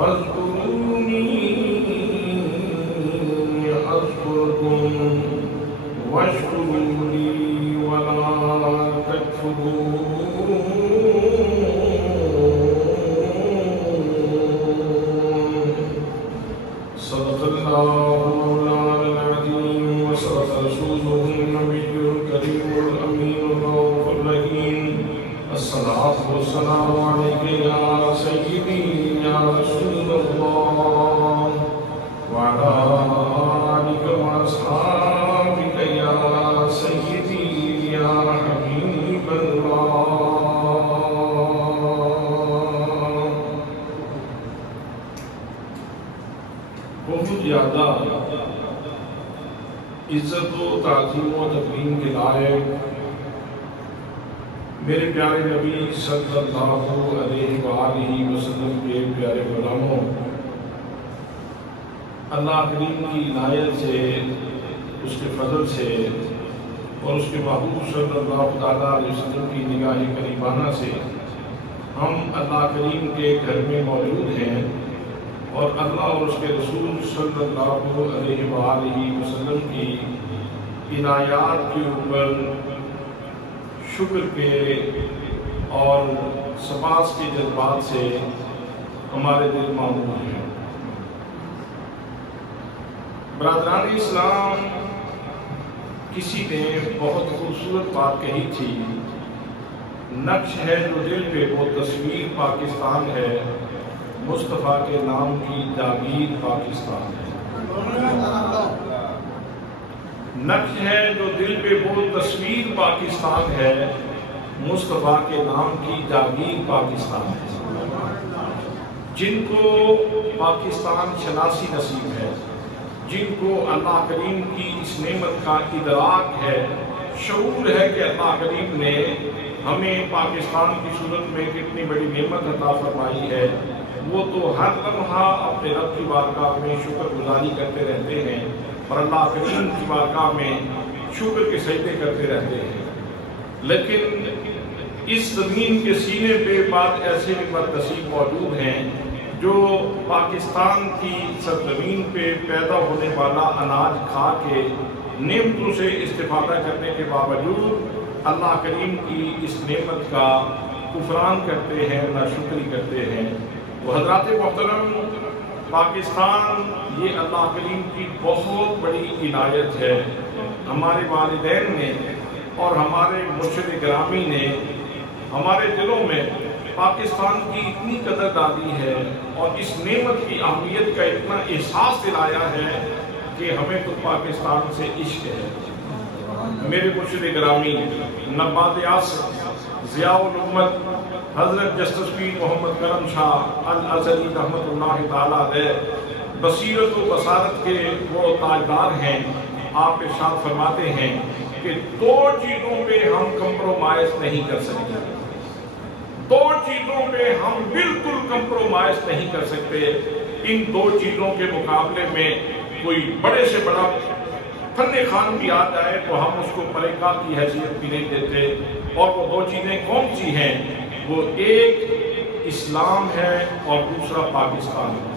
فاذكروني أذكركم واشكروا لي ولا تكفرون. صدق الله مولانا العظيم وصدق رسوله النبي الكريم الأمين الرؤوف الرحيم. الصلاة والسلام عليك يا سيدي يا رسول الله وعلى آلك وأصحابك يا سيدي يا حبيب الله. بہت زیادہ عزت و تعظیم و تکریم کے لائق میرے پیارے نبی صلی اللہ علیہ وآلہ وسلم کے پیارے غلاموں، اللہ کریم کی عنایت سے، اس کے فضل سے اور اس کے محبوب صلی اللہ علیہ وسلم کی نگاہ قریبانہ سے ہم اللہ کریم کے گھر میں موجود ہیں اور اللہ اور اس کے رسول صلی اللہ علیہ وآلہ وسلم کی عنایات کے اوپر شکر کے اور سپاس کے جذبات سے ہمارے دل معمور ہیں۔ برادران اسلام، کسی نے بہت خوبصورت بات کہی تھی، نقش ہے جو دل پہ وہ تصویر پاکستان ہے، مصطفیٰ کے نام کی جاگیر پاکستان ہے۔ نقش ہے جو دل پہ وہ تصویر پاکستان ہے، مصطفیٰ کے نام کی جاگیر پاکستان ہے۔ جن کو پاکستان شناسی نصیب ہے، جن کو اللہ کریم کی اس نعمت کا ادراک ہے، شعور ہے کہ اللہ کریم نے ہمیں پاکستان کی صورت میں کتنی بڑی نعمت عطا فرمائی ہے، وہ تو ہر لمحہ اپنے رب کی بارگاہ میں شکر گزاری کرتے رہتے ہیں اور اللہ کریم کی بارگاہ میں شکر کے سجدے کرتے رہتے ہیں۔ لیکن اس زمین کے سینے پہ بعض ایسے بھی بدنصیب موجود ہیں جو پاکستان کی سرزمین پہ پیدا ہونے والا اناج کھا کے نعمتوں سے استفادہ کرنے کے باوجود اللہ کریم کی اس نعمت کا کفران کرتے ہیں، ناشکری کرتے ہیں۔ وہ حضرات محترم، پاکستان یہ اللہ کریم کی بہت بڑی عنایت ہے۔ ہمارے والدین نے اور ہمارے مرشد گرامی نے ہمارے دلوں میں پاکستان کی اتنی قدر ڈالی ہے اور اس نعمت کی اہمیت کا اتنا احساس دلایا ہے کہ ہمیں تو پاکستان سے عشق ہے۔ میرے مرشد گرامی نبات یاسر ضیاء الامت حضرت جسٹس پیر محمد کرم شاہ الازہری رحمۃ اللہ تعالیٰ علیہ بصیرت و بصارت کے وہ تاجدار ہیں۔ آپ ارشاد فرماتے ہیں کہ دو چیزوں پہ ہم کمپرومائز نہیں کر سکتے، دو چیزوں پہ ہم بالکل کمپرومائز نہیں کر سکتے۔ ان دو چیزوں کے مقابلے میں کوئی بڑے سے بڑا فن خان بھی آ جائے تو ہم اس کو پریکار کی حیثیت بھی نہیں دیتے۔ اور وہ دو چیزیں کون سی ہیں؟ وہ ایک اسلام ہے اور دوسرا پاکستان ہے۔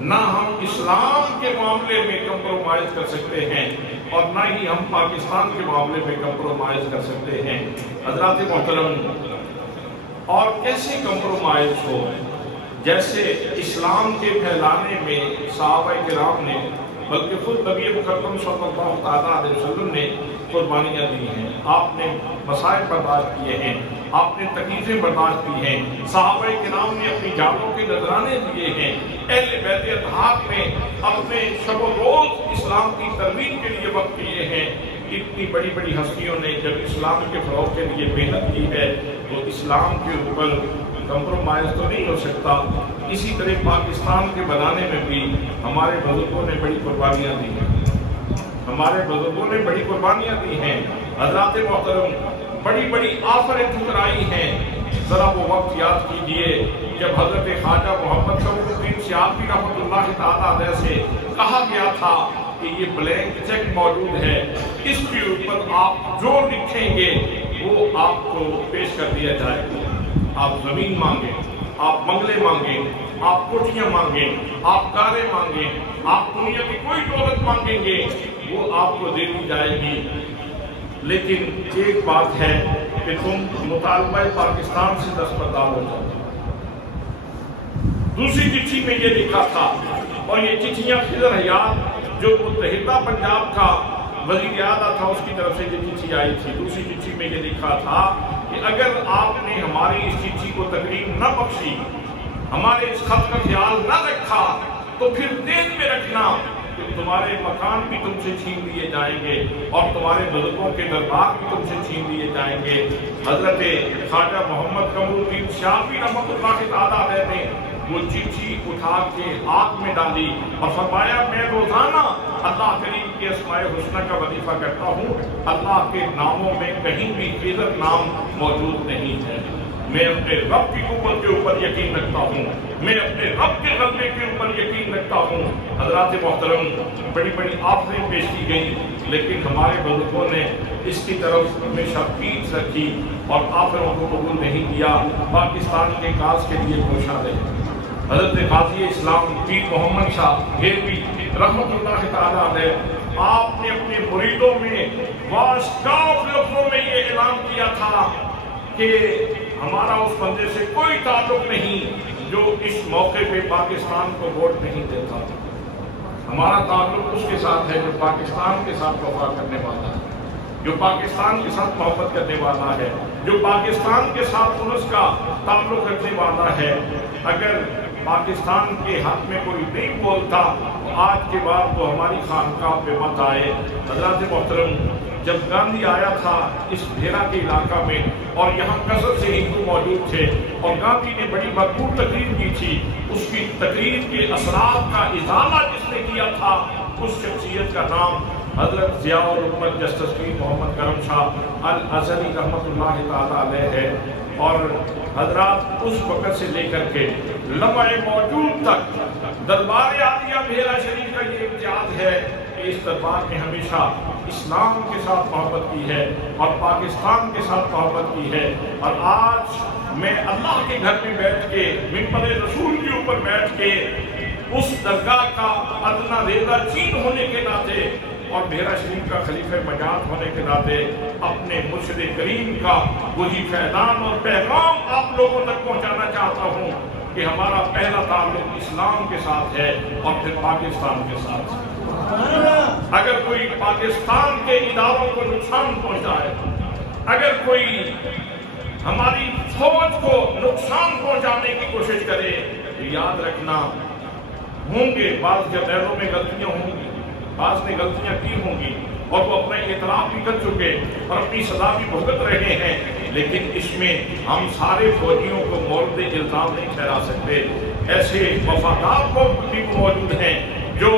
نہ ہم اسلام کے معاملے میں کمپرومائز کر سکتے ہیں اور نہ ہی ہم پاکستان کے معاملے میں کمپرومائز کر سکتے ہیں۔ حضرات محترم، اور کیسے کمپرومائز ہو؟ جیسے اسلام کے پھیلانے میں صحابہ کرام نے بلکہ خود نبی مکرم صلی اللہ علیہ وسلم نے قربانیاں دی ہیں، آپ نے مسائل برداشت کیے ہیں، آپ نے تکلیفیں برداشت کی ہیں، صحابہ کرام نے اپنی جانوں کے نذرانے دیے ہیں، اہل بیت اطہار نے اپنے شب و روز اسلام کی ترویج کے لیے وقت کیے ہیں۔ اتنی بڑی بڑی ہستیوں نے جب اسلام کے فروغ کے لیے محنت کی ہے تو اسلام کے اوپر کمپرومائز تو نہیں ہو سکتا۔ اسی طرح پاکستان کے بنانے میں بھی ہمارے بزرگوں نے بڑی قربانیاں دی ہیں، ہمارے بزرگوں نے بڑی قربانیاں دی ہیں۔ حضرات محترم، بڑی بڑی آفریں ٹھکرائی ہیں۔ ذرا وہ وقت یاد کیجئے جب حضرت خواجہ محمد شوق الدین سیالوی رحمۃ اللہ تعالیٰ علیہ سے کہا گیا تھا کہ یہ بلینک چیک موجود ہے، اس کے اوپر آپ جو لکھیں گے وہ آپ کو پیش کر دیا جائے گا۔ آپ زمین مانگیں، آپ بنگلے مانگیں، آپ کوٹیاں مانگیں، آپ کاریں مانگیں، آپ دنیا کی کوئی دولت مانگیں گے وہ آپ کو دے دی جائے گی، لیکن ایک بات ہے کہ تم مطالبہ پاکستان سے دستبردار ہو جاؤ۔ دوسری چٹھی میں یہ لکھا تھا، اور یہ چٹھیاں خضر حیات جو متحدہ پنجاب کا وزیر اعلیٰ تھا اس کی طرف سے یہ چٹھی آئی تھی۔ دوسری چٹھی میں یہ لکھا تھا کہ اگر آپ نے ہماری اس چٹھی کو تقریب نہ بخشی، ہمارے اس خط کا خیال نہ رکھا، تو پھر دین میں رکھنا کہ تمہارے مکان بھی تم سے چھین لیے جائیں گے اور تمہارے بزرگوں کے دربار بھی تم سے چھین لیے جائیں گے۔ حضرت خواجہ محمد قمر الدین شافعی رحمۃ اللہ تعالیٰ علیہ نے وہ چٹھی اٹھا کے آگ میں ڈالی اور فرمایا میں روزانہ اللہ کریم کے اسماء الحسنی کا وظیفہ کرتا ہوں، اللہ کے ناموں میں کہیں بھی خضر نام موجود نہیں ہے۔ میں اپنے رب کی قوت کے اوپر یقین رکھتا ہوں، میں اپنے رب کے غلبے کے اوپر یقین رکھتا ہوں۔ حضرات محترم، بڑی بڑی آفریں پیش کی گئیں، لیکن ہمارے بزرگوں نے اس کی طرف ہمیشہ پیٹھ رکھی اور آفروں کو قبول نہیں کیا، پاکستان کے کاز کے لیے کوشاں رہے۔ حضرت قاضی اسلام پیر محمد شاہ گھیروی رحمۃ اللہ تعالیٰ علیہ، آپ نے اپنے مریدوں میں واشکاف لفظوں میں یہ اعلان کیا تھا کہ ہمارا اس بندے سے کوئی تعلق نہیں جو اس موقع پہ پاکستان کو ووٹ نہیں دیتا، ہمارا تعلق اس کے ساتھ ہے جو پاکستان کے ساتھ وفا کرنے والا ہے، جو پاکستان کے ساتھ محبت کرنے والا ہے، جو پاکستان کے ساتھ انس کا تعلق رکھنے والا ہے۔ اگر پاکستان کے حق میں کوئی نہیں بولتا تو آج کے بعد تو ہماری خانقاہ پہ مت آئے۔ حضرات محترم، جب گاندھی آیا تھا اس بھیرا کے علاقہ میں اور یہاں کثرت سے ہندو موجود تھے اور گاندھی نے بڑی بھرپور تقریر کی تھی، اس کی تقریر کے اثرات کا ازالہ جس نے کیا تھا اس شخصیت کا نام حضرت ضیاء الحکومت جسٹس پیر محمد کرم شاہ الازہری رحمۃ اللہ تعالیٰ علیہ ہے۔ اور حضرات اس وقت سے لے کر کے لمحہ موجود تک دربار عالیہ بھیرا شریف کا یہ امتیاز ہے کہ اس دربار نے ہمیشہ اسلام کے ساتھ محبت کی ہے اور پاکستان کے ساتھ محبت کی ہے۔ اور آج میں اللہ کے گھر میں بیٹھ کے منبر رسول کے اوپر بیٹھ کے اس درگاہ کا ادنا ریزہ چین ہونے کے ناطے اور بھیرا شریف کا خلیفہ مجاز ہونے کے ناطے اپنے مرشد کریم کا وہی فیضان اور پیغام آپ لوگوں تک پہنچانا چاہتا ہوں کہ ہمارا پہلا تعلق اسلام کے ساتھ ہے اور پھر پاکستان کے ساتھ۔ اگر کوئی پاکستان کے اداروں کو نقصان پہنچائے، اگر کوئی ہماری فوج کو نقصان پہنچانے کی کوشش کرے تو یاد رکھنا ہوں گے بعض جرنیلوں میں غلطیاں ہوں گی، بعض نے غلطیاں کی ہوں گی اور وہ اپنا اعتراف بھی کر چکے اور اپنی سزا بھی بھگت رہے ہیں، لیکن اس میں ہم سارے فوجیوں کو مورد الزام نہیں ٹھہرا سکتے۔ ایسے وفادار لوگ بھی موجود ہیں جو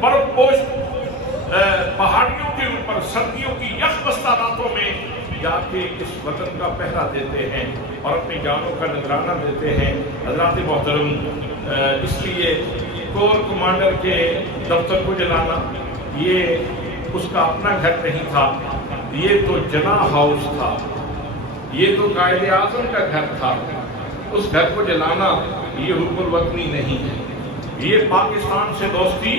برف پوش پہاڑیوں کے اوپر سردیوں کی یخ بستہ راتوں میں جا کے اس وطن کا پہرا دیتے ہیں اور اپنی جانوں کا نذرانہ دیتے ہیں۔ حضرات محترم، اس لیے کور کمانڈر کے دفتر کو جلانا یہ اس کا اپنا گھر نہیں تھا، یہ تو جناح ہاؤس تھا، یہ تو قائد اعظم کا گھر تھا۔ اس گھر کو جلانا یہ حب الوطنی نہیں ہے، یہ پاکستان سے دوستی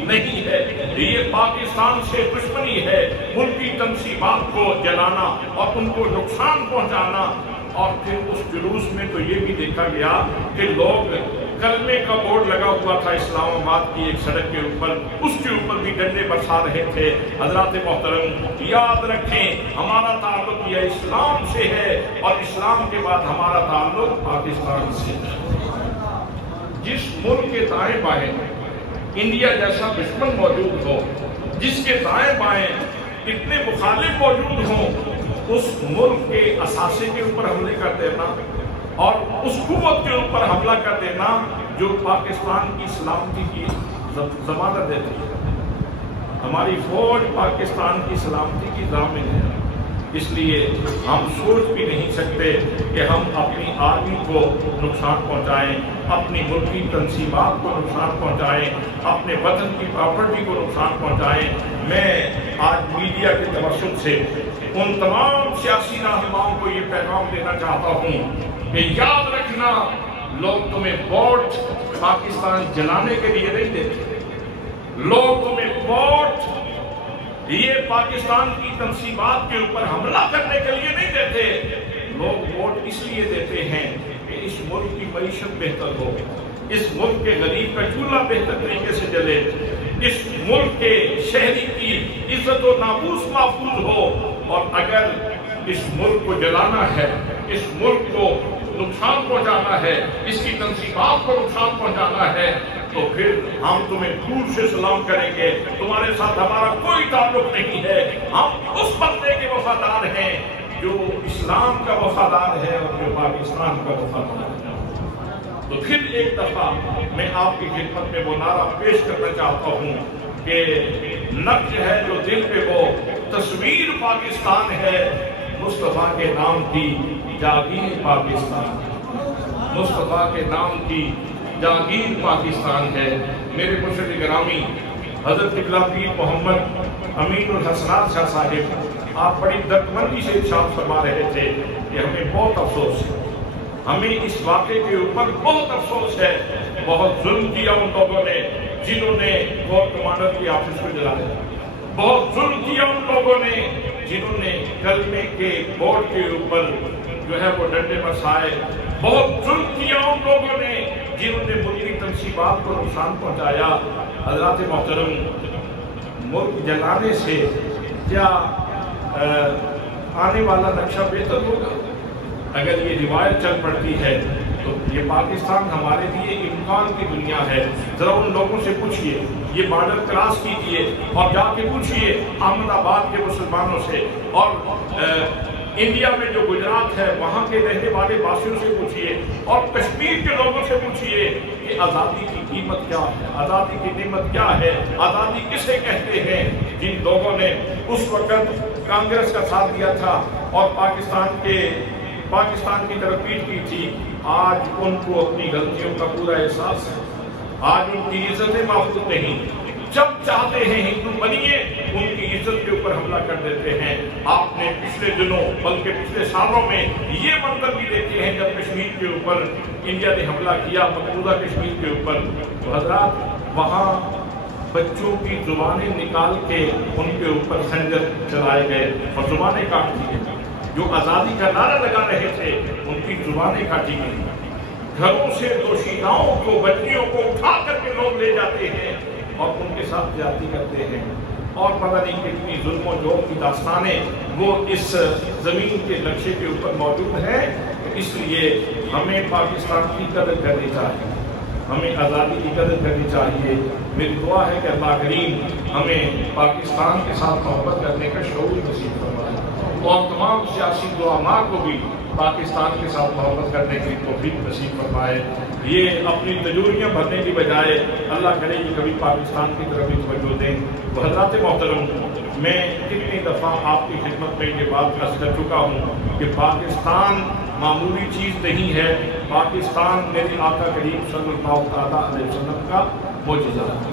نہیں ہے، یہ پاکستان سے دشمنی ہے۔ ملکی تنصیبات کو جلانا اور ان کو نقصان پہنچانا، اور پھر اس جلوس میں تو یہ بھی دیکھا گیا کہ لوگ کلمے کا بورڈ لگا ہوا تھا اسلام آباد کی ایک سڑک کے اوپر، اس کے اوپر بھی ڈنڈے برسا رہے تھے۔ حضرات محترم، یاد رکھیں ہمارا تعلق یہ اسلام سے ہے اور اسلام کے بعد ہمارا تعلق پاکستان سے ہے۔ جس ملک کے دائیں بائیں انڈیا جیسا دشمن موجود ہو، جس کے دائیں بائیں اتنے مخالف موجود ہوں، اس ملک کے اثاثے کے اوپر حملے کر دینا اور اس قوت کے اوپر حملہ کر دینا جو پاکستان کی سلامتی کی ضمانت دیتی ہے۔ ہماری فوج پاکستان کی سلامتی کی ضامن ہے، اس لیے ہم سوچ بھی نہیں سکتے کہ ہم اپنی آرمی کو نقصان پہنچائیں، اپنی ملکی تنظیمات کو نقصان پہنچائیں، اپنے وطن کی پراپرٹی کو نقصان پہنچائیں۔ میں آج میڈیا کے توسط سے ان تمام سیاسی رہنماؤں کو یہ پیغام دینا چاہتا ہوں کہ یاد رکھنا رہنا، لوگ تمہیں ووٹ پاکستان جلانے کے لیے نہیں دیتے، لوگ تمہیں ووٹ یہ پاکستان کی تنصیبات کے اوپر حملہ کرنے کے لیے نہیں دیتے، لوگ ووٹ اس لیے دیتے ہیں کہ اس ملک کی معیشت بہتر ہو، اس ملک کے غریب کا چولہا بہتر طریقے سے جلے، اس ملک کے شہری کی عزت و ناموس محفوظ ہو، اور اگر اس ملک کو جلانا ہے، اس ملک کو نقصان پہنچانا ہے، اس کی تنصیبات کو نقصان پہنچانا ہے، تو پھر ہم تمہیں دور سے سلام کریں گے، تمہارے ساتھ ہمارا کوئی تعلق نہیں ہے، ہم اس بندے کے وفادار ہیں جو اسلام کا وفادار ہے اور جو پاکستان کا وفادار ہے۔ تو پھر ایک دفعہ میں آپ کی خدمت میں وہ نعرہ پیش کرنا چاہتا ہوں کہ نقش ہے جو دل پہ وہ تصویر پاکستان ہے، مصطفیٰ کے نام کی جاگیر پاکستان، مصطفیٰ کے نام کی جاگیر پاکستان ہے۔ میرے مرشد گرامی حضرت قبلہ پیر محمد امین الحسنات شاہ صاحب، آپ بڑی دردمندی سے ارشاد فرما رہے تھے کہ ہمیں بہت افسوس ہے، ہمیں اس واقعے کے اوپر بہت افسوس ہے، بہت ظلم کیا ان لوگوں نے جنہوں نے کور کمانڈر کی آفس کو جلایا، بہت ظلم کیا ان لوگوں نے جنہوں نے کلمے کے بورڈ کے اوپر جو ہے وہ ڈنڈے برسائے، بہت ظلم کیا ان لوگوں نے جنہوں نے ملکی تنصیبات کو نقصان پہنچایا۔ حضرات محترم، ملک جلانے سے کیا آنے والا نقشہ بہتر ہوگا؟ اگر یہ روایت چل پڑتی ہے تو یہ پاکستان ہمارے لیے امکان کی دنیا ہے۔ ذرا ان لوگوں سے پوچھئے، یہ بارڈر کراس کیجئے اور جا کے پوچھئے احمد آباد کے مسلمانوں سے، اور انڈیا میں جو گجرات ہے وہاں کے رہنے والے باسیوں سے پوچھئے، اور کشمیر کے لوگوں سے پوچھئے کہ آزادی کی قیمت کیا ہے، آزادی کی نعمت کیا ہے، آزادی کسے کہتے ہیں۔ جن لوگوں نے اس وقت کانگریس کا ساتھ دیا تھا اور پاکستان کی طرف پیٹ کی تھی، آج ان کو اپنی غلطیوں کا پورا احساس ہے، آج ان کی عزتیں محفوظ نہیں، جب چاہتے ہیں ہندو بنیے ان کی عزت کے اوپر حملہ کر دیتے ہیں۔ آپ نے پچھلے دنوں بلکہ پچھلے سالوں میں یہ منظر بھی دیکھے ہیں جب کشمیر کے اوپر انڈیا نے حملہ کیا، مقبوضہ کشمیر کے اوپر، تو حضرات وہاں بچوں کی زبانیں نکال کے ان کے اوپر خنجر چلائے گئے اور زبانیں کاٹ دی گئی، جو آزادی کا نعرہ لگا رہے تھے ان کی زبانیں کاٹی گئی، گھروں سے دوشیزاؤں کو، بچیوں کو اٹھا کر کے لوگ لے جاتے ہیں اور ان کے ساتھ زیادتی کرتے ہیں، اور پتہ نہیں کتنی ظلم و جور کی داستانیں وہ اس زمین کے نقشے کے اوپر موجود ہیں۔ اس لیے ہمیں پاکستان کی قدر کرنی چاہیے، ہمیں آزادی کی قدر کرنی چاہیے۔ میری دعا ہے کہ اللہ کریم ہمیں پاکستان کے ساتھ محبت کرنے کا شعور نصیب فرمائے، اور تمام سیاسی دعا کو بھی پاکستان کے ساتھ محبت کرنے کی توفیق نصیب فرمائے۔ یہ اپنی تجوریاں بھرنے کی بجائے اللہ کرے کہ کبھی پاکستان کی طرف بھی توجہ دیں۔ تو حضرات محترم، میں کتنی دفعہ آپ کی خدمت میں یہ بات عرض کر چکا ہوں کہ پاکستان معمولی چیز نہیں ہے، پاکستان میرے آقا کریم صلی اللہ تعالیٰ علیہ وسلم کا معجزہ ہے،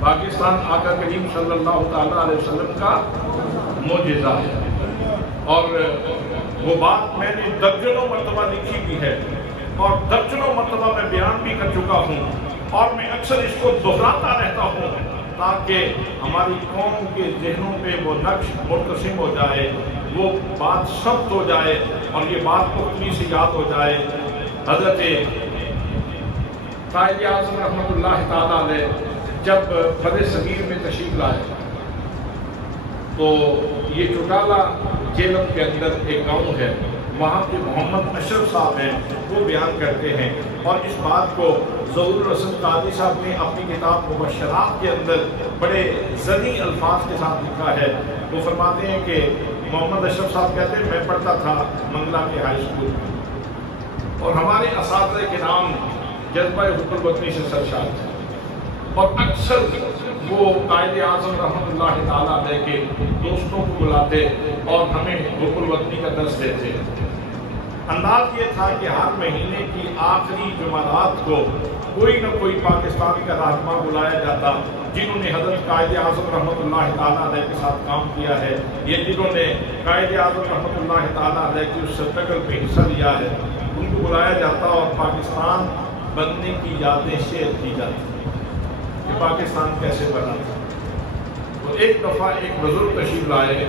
پاکستان آقا کریم صلی اللہ تعالیٰ علیہ وسلم کا معجزہ ہے، اور وہ بات میں نے درجنوں مرتبہ لکھی بھی ہے اور درجنوں مرتبہ میں بیان بھی کر چکا ہوں، اور میں اکثر اس کو دہراتا رہتا ہوں تاکہ ہماری قوم کے ذہنوں پہ وہ نقش مرتسم ہو جائے، وہ بات ثبت ہو جائے اور یہ بات پختگی سے یاد ہو جائے۔ حضرت قائد اعظم رحمۃ اللہ تعالیٰ علیہ جب بر صغیر میں تشریف لائے تو یہ چوٹالہ جیلم کے اندر ایک گاؤں ہے، وہاں کے محمد اشرف صاحب ہیں، وہ بیان کرتے ہیں، اور اس بات کو ظہور الحسن قادری صاحب نے اپنی کتاب مبشرات کے اندر بڑے زنی الفاظ کے ساتھ لکھا ہے۔ وہ فرماتے ہیں کہ محمد اشرف صاحب کہتے ہیں میں پڑھتا تھا منگلہ کے ہائی اسکول میں، اور ہمارے اساتذہ کے نام جذبہ حب الوطنی سے سرشار تھے، اور اکثر وہ قائد اعظم رحمۃ اللہ تعالیٰ علیہ کے دوستوں کو بلاتے اور ہمیں حب الوطنی کا درس دیتے۔ انداز یہ تھا کہ ہر مہینے کی آخری جمعرات کو کوئی نہ کوئی پاکستان کا رہنما بلایا جاتا جنہوں نے حضرت قائد اعظم رحمۃ اللہ تعالیٰ علیہ کے ساتھ کام کیا ہے، یا جنہوں نے قائد اعظم رحمۃ اللہ تعالیٰ علیہ کی اس سٹرگل پہ حصہ لیا ہے، ان کو بلایا جاتا اور پاکستان بننے کی یادیں شیئر کی جاتی کہ پاکستان کیسے بنا تھا۔ تو ایک دفعہ ایک بزرگ تشریف لائے،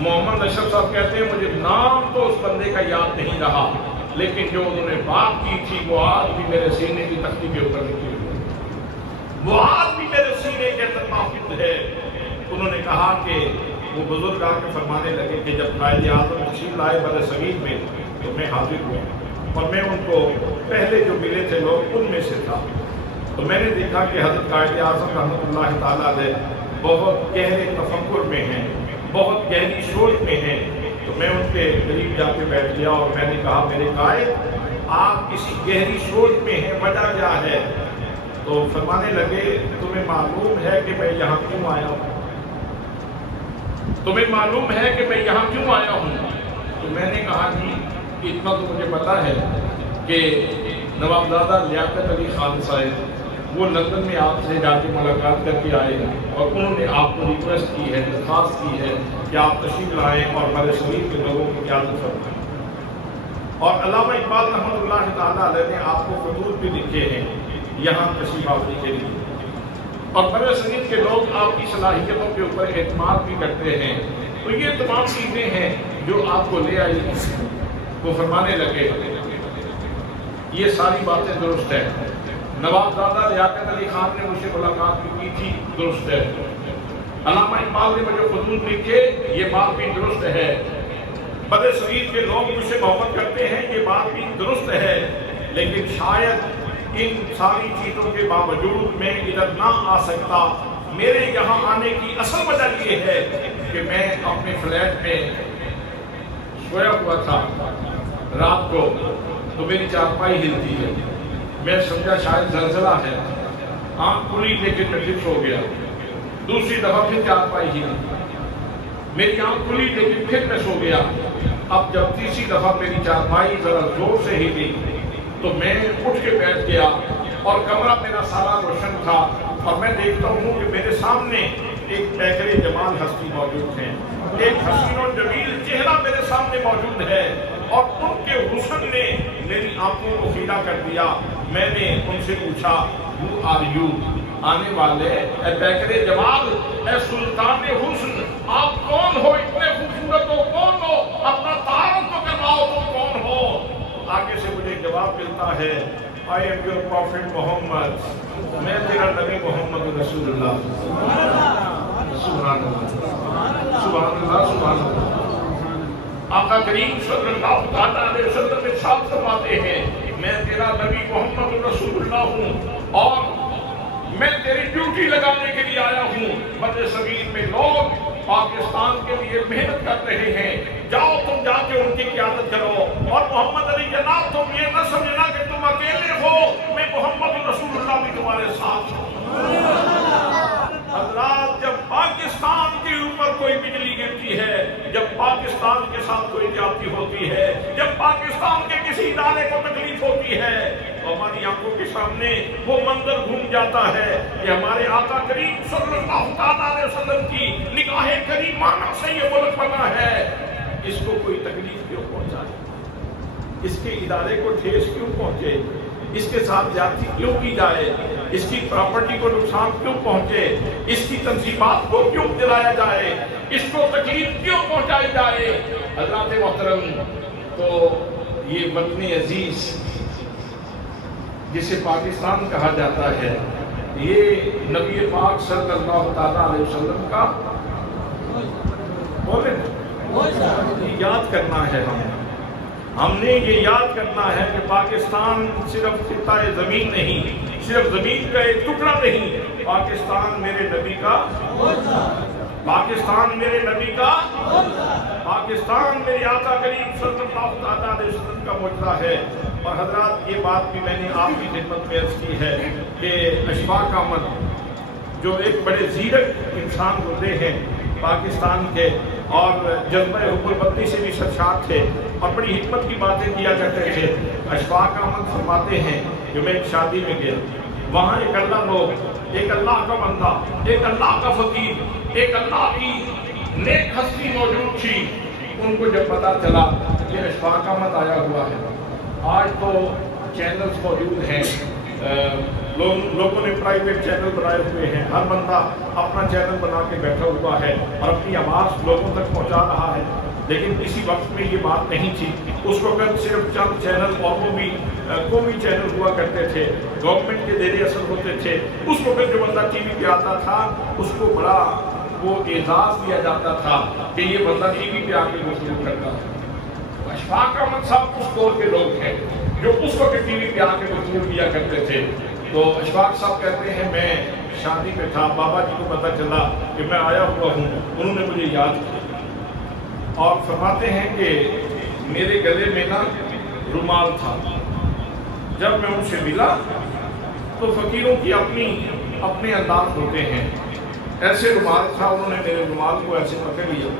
محمد اشرف صاحب کہتے ہیں مجھے نام تو اس بندے کا یاد نہیں رہا، لیکن جو انہوں نے بات کی تھی وہ آج بھی میرے سینے کی تختی کے اوپر لکھی ہوئی ہے، وہ آج بھی میرے سینے کے اندر محفوظ ہے۔ انہوں نے کہا کہ وہ بزرگ آ کے فرمانے لگے کہ جب قائد اعظم تشریف لائے بر صغیر میں تو میں حاضر ہوا اور میں ان کو پہلے جو ملے تھے لوگ ان میں سے تھا۔ تو میں نے دیکھا کہ حضرت قائد اعظم رحمۃ اللہ تعالیٰ علیہ بہت گہرے تفکر میں ہیں، بہت گہری سوچ میں ہیں۔ تو میں ان کے قریب جا کے بیٹھ گیا اور میں نے کہا میرے قائد آپ کسی گہری سوچ میں ہیں، وجہ کیا ہے؟ تو فرمانے لگے تمہیں معلوم ہے کہ میں یہاں کیوں آیا ہوں؟ تمہیں معلوم ہے کہ میں یہاں کیوں آیا ہوں؟ تو میں نے کہا کہ اتنا تو مجھے پتا ہے کہ نوابزادہ لیاقت علی خان صاحب وہ لندن میں آپ سے جا کے ملاقات کر کے آئے ہیں اور انہوں نے آپ کو ریکویسٹ کی ہے، درخواست کی ہے کہ آپ تشریف لائیں اور بر صغیر کے لوگوں کی قیادت فرمائیں۔ اور علامہ اقبال رحمۃ اللہ تعالیٰ علیہ نے آپ کو خطوط بھی لکھے ہیں یہاں تشریف آوری کے لیے، اور بر صغیر کے لوگ آپ کی صلاحیتوں کے اوپر اعتماد بھی کرتے ہیں۔ تو یہ تمام چیزیں ہیں جو آپ کو لے آئی۔ وہ فرمانے لگے یہ ساری باتیں درست ہیں، نوابزادہ لیاقت علی خان نے مجھ سے ملاقات بھی کی تھی، درست ہے، علامہ اقبال نے مجھے خطوط لکھے، یہ بات بھی درست ہے، بر صغیر کے لوگ مجھ سے محبت کرتے ہیں، یہ بات بھی درست ہے، لیکن شاید ان ساری چیزوں کے باوجود میں ادھر نہ آ سکتا۔ میرے یہاں آنے کی اصل وجہ یہ ہے کہ میں اپنے فلیٹ میں سویا ہوا تھا رات کو، تو میری چارپائی ہلتی ہے، میں سمجھا شاید زلزلہ ہے، آنکھ کھلی لیکن میں پھر سو گیا، دوسری دفعہ پھر چارپائی ہلی، میری آنکھ کھلی لیکن پھر میں سو گیا۔ اب جب تیسری دفعہ میری چارپائی ذرا زور سے ہلی تو میں اٹھ کے بیٹھ گیا اور کمرہ میرا سارا روشن تھا، اور میں دیکھتا ہوں کہ میرے سامنے ایک پیکر جمال ہستی موجود ہیں، ایک حسین و جمیل چہرہ میرے سامنے موجود ہے، اور ان کے حسن نے میری آنکھوں کو خیرہ کر دیا۔ میں نے ان سے پوچھا who are you؟ آنے والے اے پیکر جمال، اے سلطان حسن، آپ کون ہو؟ اتنے خوبصورت ہو، کون ہو؟ اپنا تعارف تو کرواؤ، تم کون ہو؟ آگے سے مجھے جواب ملتا ہے I am your prophet محمد، میں تیرا نبی محمد رسول اللہ۔ سبحان اللہ، سبحان اللہ، سبحان اللہ۔ آقا کریم صلی اللہ علیہ وسلم ارشاد فرماتے ہیں میں تیرا نبی محمد رسول اللہ ہوں اور میں تیری ڈیوٹی لگانے کے لیے آیا ہوں۔ بر صغیر میں لوگ پاکستان کے لیے محنت کر رہے ہیں، جاؤ تم جا کے ان کی قیادت کرو، اور محمد علی جناب تم یہ نہ سمجھنا کہ تم اکیلے ہو، میں محمد رسول اللہ بھی تمہارے ساتھ ہوں۔ حضرات جب پاکستان کے اوپر کوئی بجلی گرتی ہے، جب پاکستان کے ساتھ کوئی زیادتی ہوتی ہے، جب پاکستان کے کسی ادارے کو تکلیف ہوتی ہے، تو ہماری آنکھوں کے سامنے وہ منظر گھوم جاتا ہے کہ ہمارے آقا کریم صلی اللہ علیہ وسلم کی نگاہ کریمانہ سے یہ ملک بنا ہے، اس کو کوئی تکلیف کیوں پہنچائے، اس کے ادارے کو ٹھیس کیوں پہنچے، اس کے ساتھ زیادتی کیوں کی جائے، اس کی پراپرٹی کو نقصان کیوں پہنچے، اس کی تنظیمات کو کیوں دلایا جائے، اس کو تکلیف کیوں پہنچائی جائے۔ حضرات محترم، تو یہ وطن عزیز جسے پاکستان کہا جاتا ہے، یہ نبی پاک صلی اللہ تعالیٰ علیہ وسلم کا یاد کرنا ہے۔ ہم نے یہ یاد کرنا ہے کہ پاکستان صرف خطہ زمین نہیں، صرف زمین کا ایک ٹکڑا نہیں، پاکستان میرے نبی کا، پاکستان میرے نبی کا، پاکستان میرے آقا کریم صلی اللہ علیہ وسلم کا معجزہ ہے۔ اور حضرات یہ بات بھی میں نے آپ کی خدمت میں عرض کی ہے کہ اشفاق احمد جو ایک بڑے زیرک انسان گزرے ہیں پاکستان کے، اور جذبہ حب الوطنی سے بھی سرشار تھے اور بڑی حکمت کی باتیں کیا کرتے تھے۔ اشفاق احمد فرماتے ہیں کہ میں ایک شادی میں گیا، وہاں ایک اللہ لوگ، ایک اللہ کا بندہ، ایک اللہ کا فقیر، ایک اللہ کی نیک ہستی موجود تھی۔ ان کو جب پتا چلا کہ اشفاق احمد آیا ہوا ہے آج تو چینلز موجود ہیں، لوگوں نے پرائیویٹ چینل بنائے ہوئے ہیں، ہر بندہ اپنا چینل بنا کے بیٹھا ہوا ہے اور اپنی آواز لوگوں تک پہنچا رہا ہے، لیکن کسی وقت میں یہ بات نہیں تھی۔ اس وقت صرف چند چینل اور وہ بھی قومی چینل ہوا کرتے تھے، گورنمنٹ کے زیر اثر ہوتے تھے۔ اس وقت جو بندہ ٹی وی پہ آتا تھا اس کو بڑا وہ اعزاز دیا جاتا تھا کہ یہ بندہ ٹی وی پہ آ کے گفتگو کرتا ہے۔ اشفاق احمد صاحب اس دور کے لوگ ہیں جو اس وقت ٹی وی پہ آ کے گفتگو کیا کرتے تھے۔ تو اشفاق صاحب کہتے ہیں میں شادی پہ تھا، بابا جی کو پتہ چلا کہ میں آیا ہوا ہوں، انہوں نے مجھے یاد کیا اور فرماتے ہیں کہ میرے گلے میں نا رومال تھا۔ جب میں ان سے ملا تو فقیروں کی اپنے انداز ہوتے ہیں، ایسے رومال تھا، انہوں نے میرے رومال کو ایسے پکڑ لیا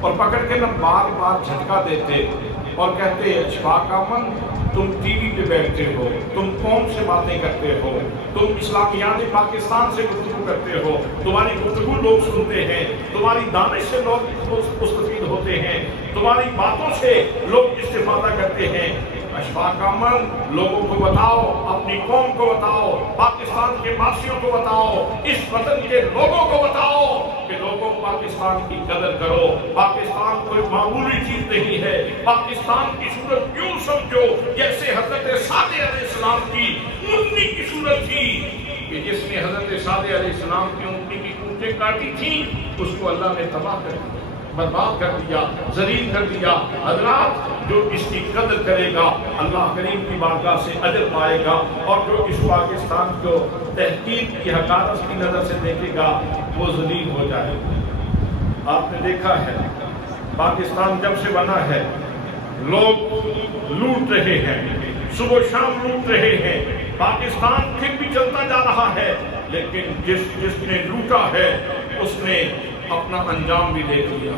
اور پکڑ کے نا بار بار جھٹکا دیتے اور کہتے اشفاق احمد تم ٹی وی پہ بیٹھتے ہو، تم قوم سے باتیں کرتے ہو، تم اسلامیات پاکستان سے گفتگو کرتے ہو، تمہاری گفتگو لوگ سنتے ہیں، تمہاری دانش سے لوگ مستفید ہوتے ہیں، تمہاری باتوں سے لوگ استفادہ کرتے ہیں۔ اشفاق احمد لوگوں کو بتاؤ، اپنی قوم کو بتاؤ، پاکستان کے باشیوں کو بتاؤ، اس وطن کے لوگوں کو بتاؤ کہ لوگوں پاکستان کی قدر کرو، پاکستان کوئی معمولی چیز نہیں ہے، پاکستان کی صورت یوں سمجھو جیسے حضرت صادق علیہ السلام کی اونٹنی کی صورت تھی کہ جس نے حضرت صادق علیہ السلام کی اونٹنی کی اونٹیں کاٹی تھی اس کو اللہ نے تباہ کر دیا، برباد کر دیا، ذلیل کر دیا۔ حضرات جو اس کی قدر کرے گا اللہ کریم کی بارگاہ سے اجر پائے گا، اور جو اس پاکستان کو تحقیر کی حقارت کی نظر سے دیکھے گا وہ ذلیل ہو جائے گا۔ آپ نے دیکھا ہے پاکستان جب سے بنا ہے لوگ لوٹ رہے ہیں، صبح شام لوٹ رہے ہیں، پاکستان پھر بھی چلتا جا رہا ہے، لیکن جس نے لوٹا ہے اس نے اپنا انجام بھی دیکھ لیا،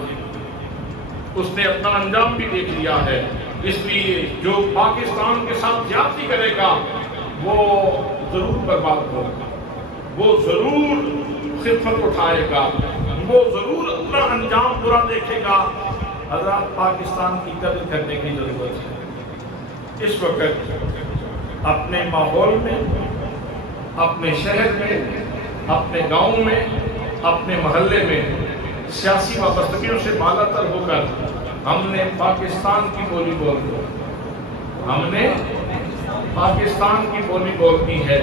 اس نے اپنا انجام بھی دیکھ لیا ہے۔ اس لیے جو پاکستان کے ساتھ زیادتی کرے گا وہ ضرور برباد ہوگا، وہ ضرور خفت اٹھائے گا، وہ ضرور اپنا انجام برا دیکھے گا۔ حضرات پاکستان کی قدر کرنے کی ضرورت ہے۔ اس وقت اپنے ماحول میں، اپنے شہر میں، اپنے گاؤں میں، اپنے محلے میں سیاسی وابستگیوں سے بالا تر ہو کر ہم نے پاکستان کی بولی بولنی، ہم نے پاکستان کی بولی بولنی ہے۔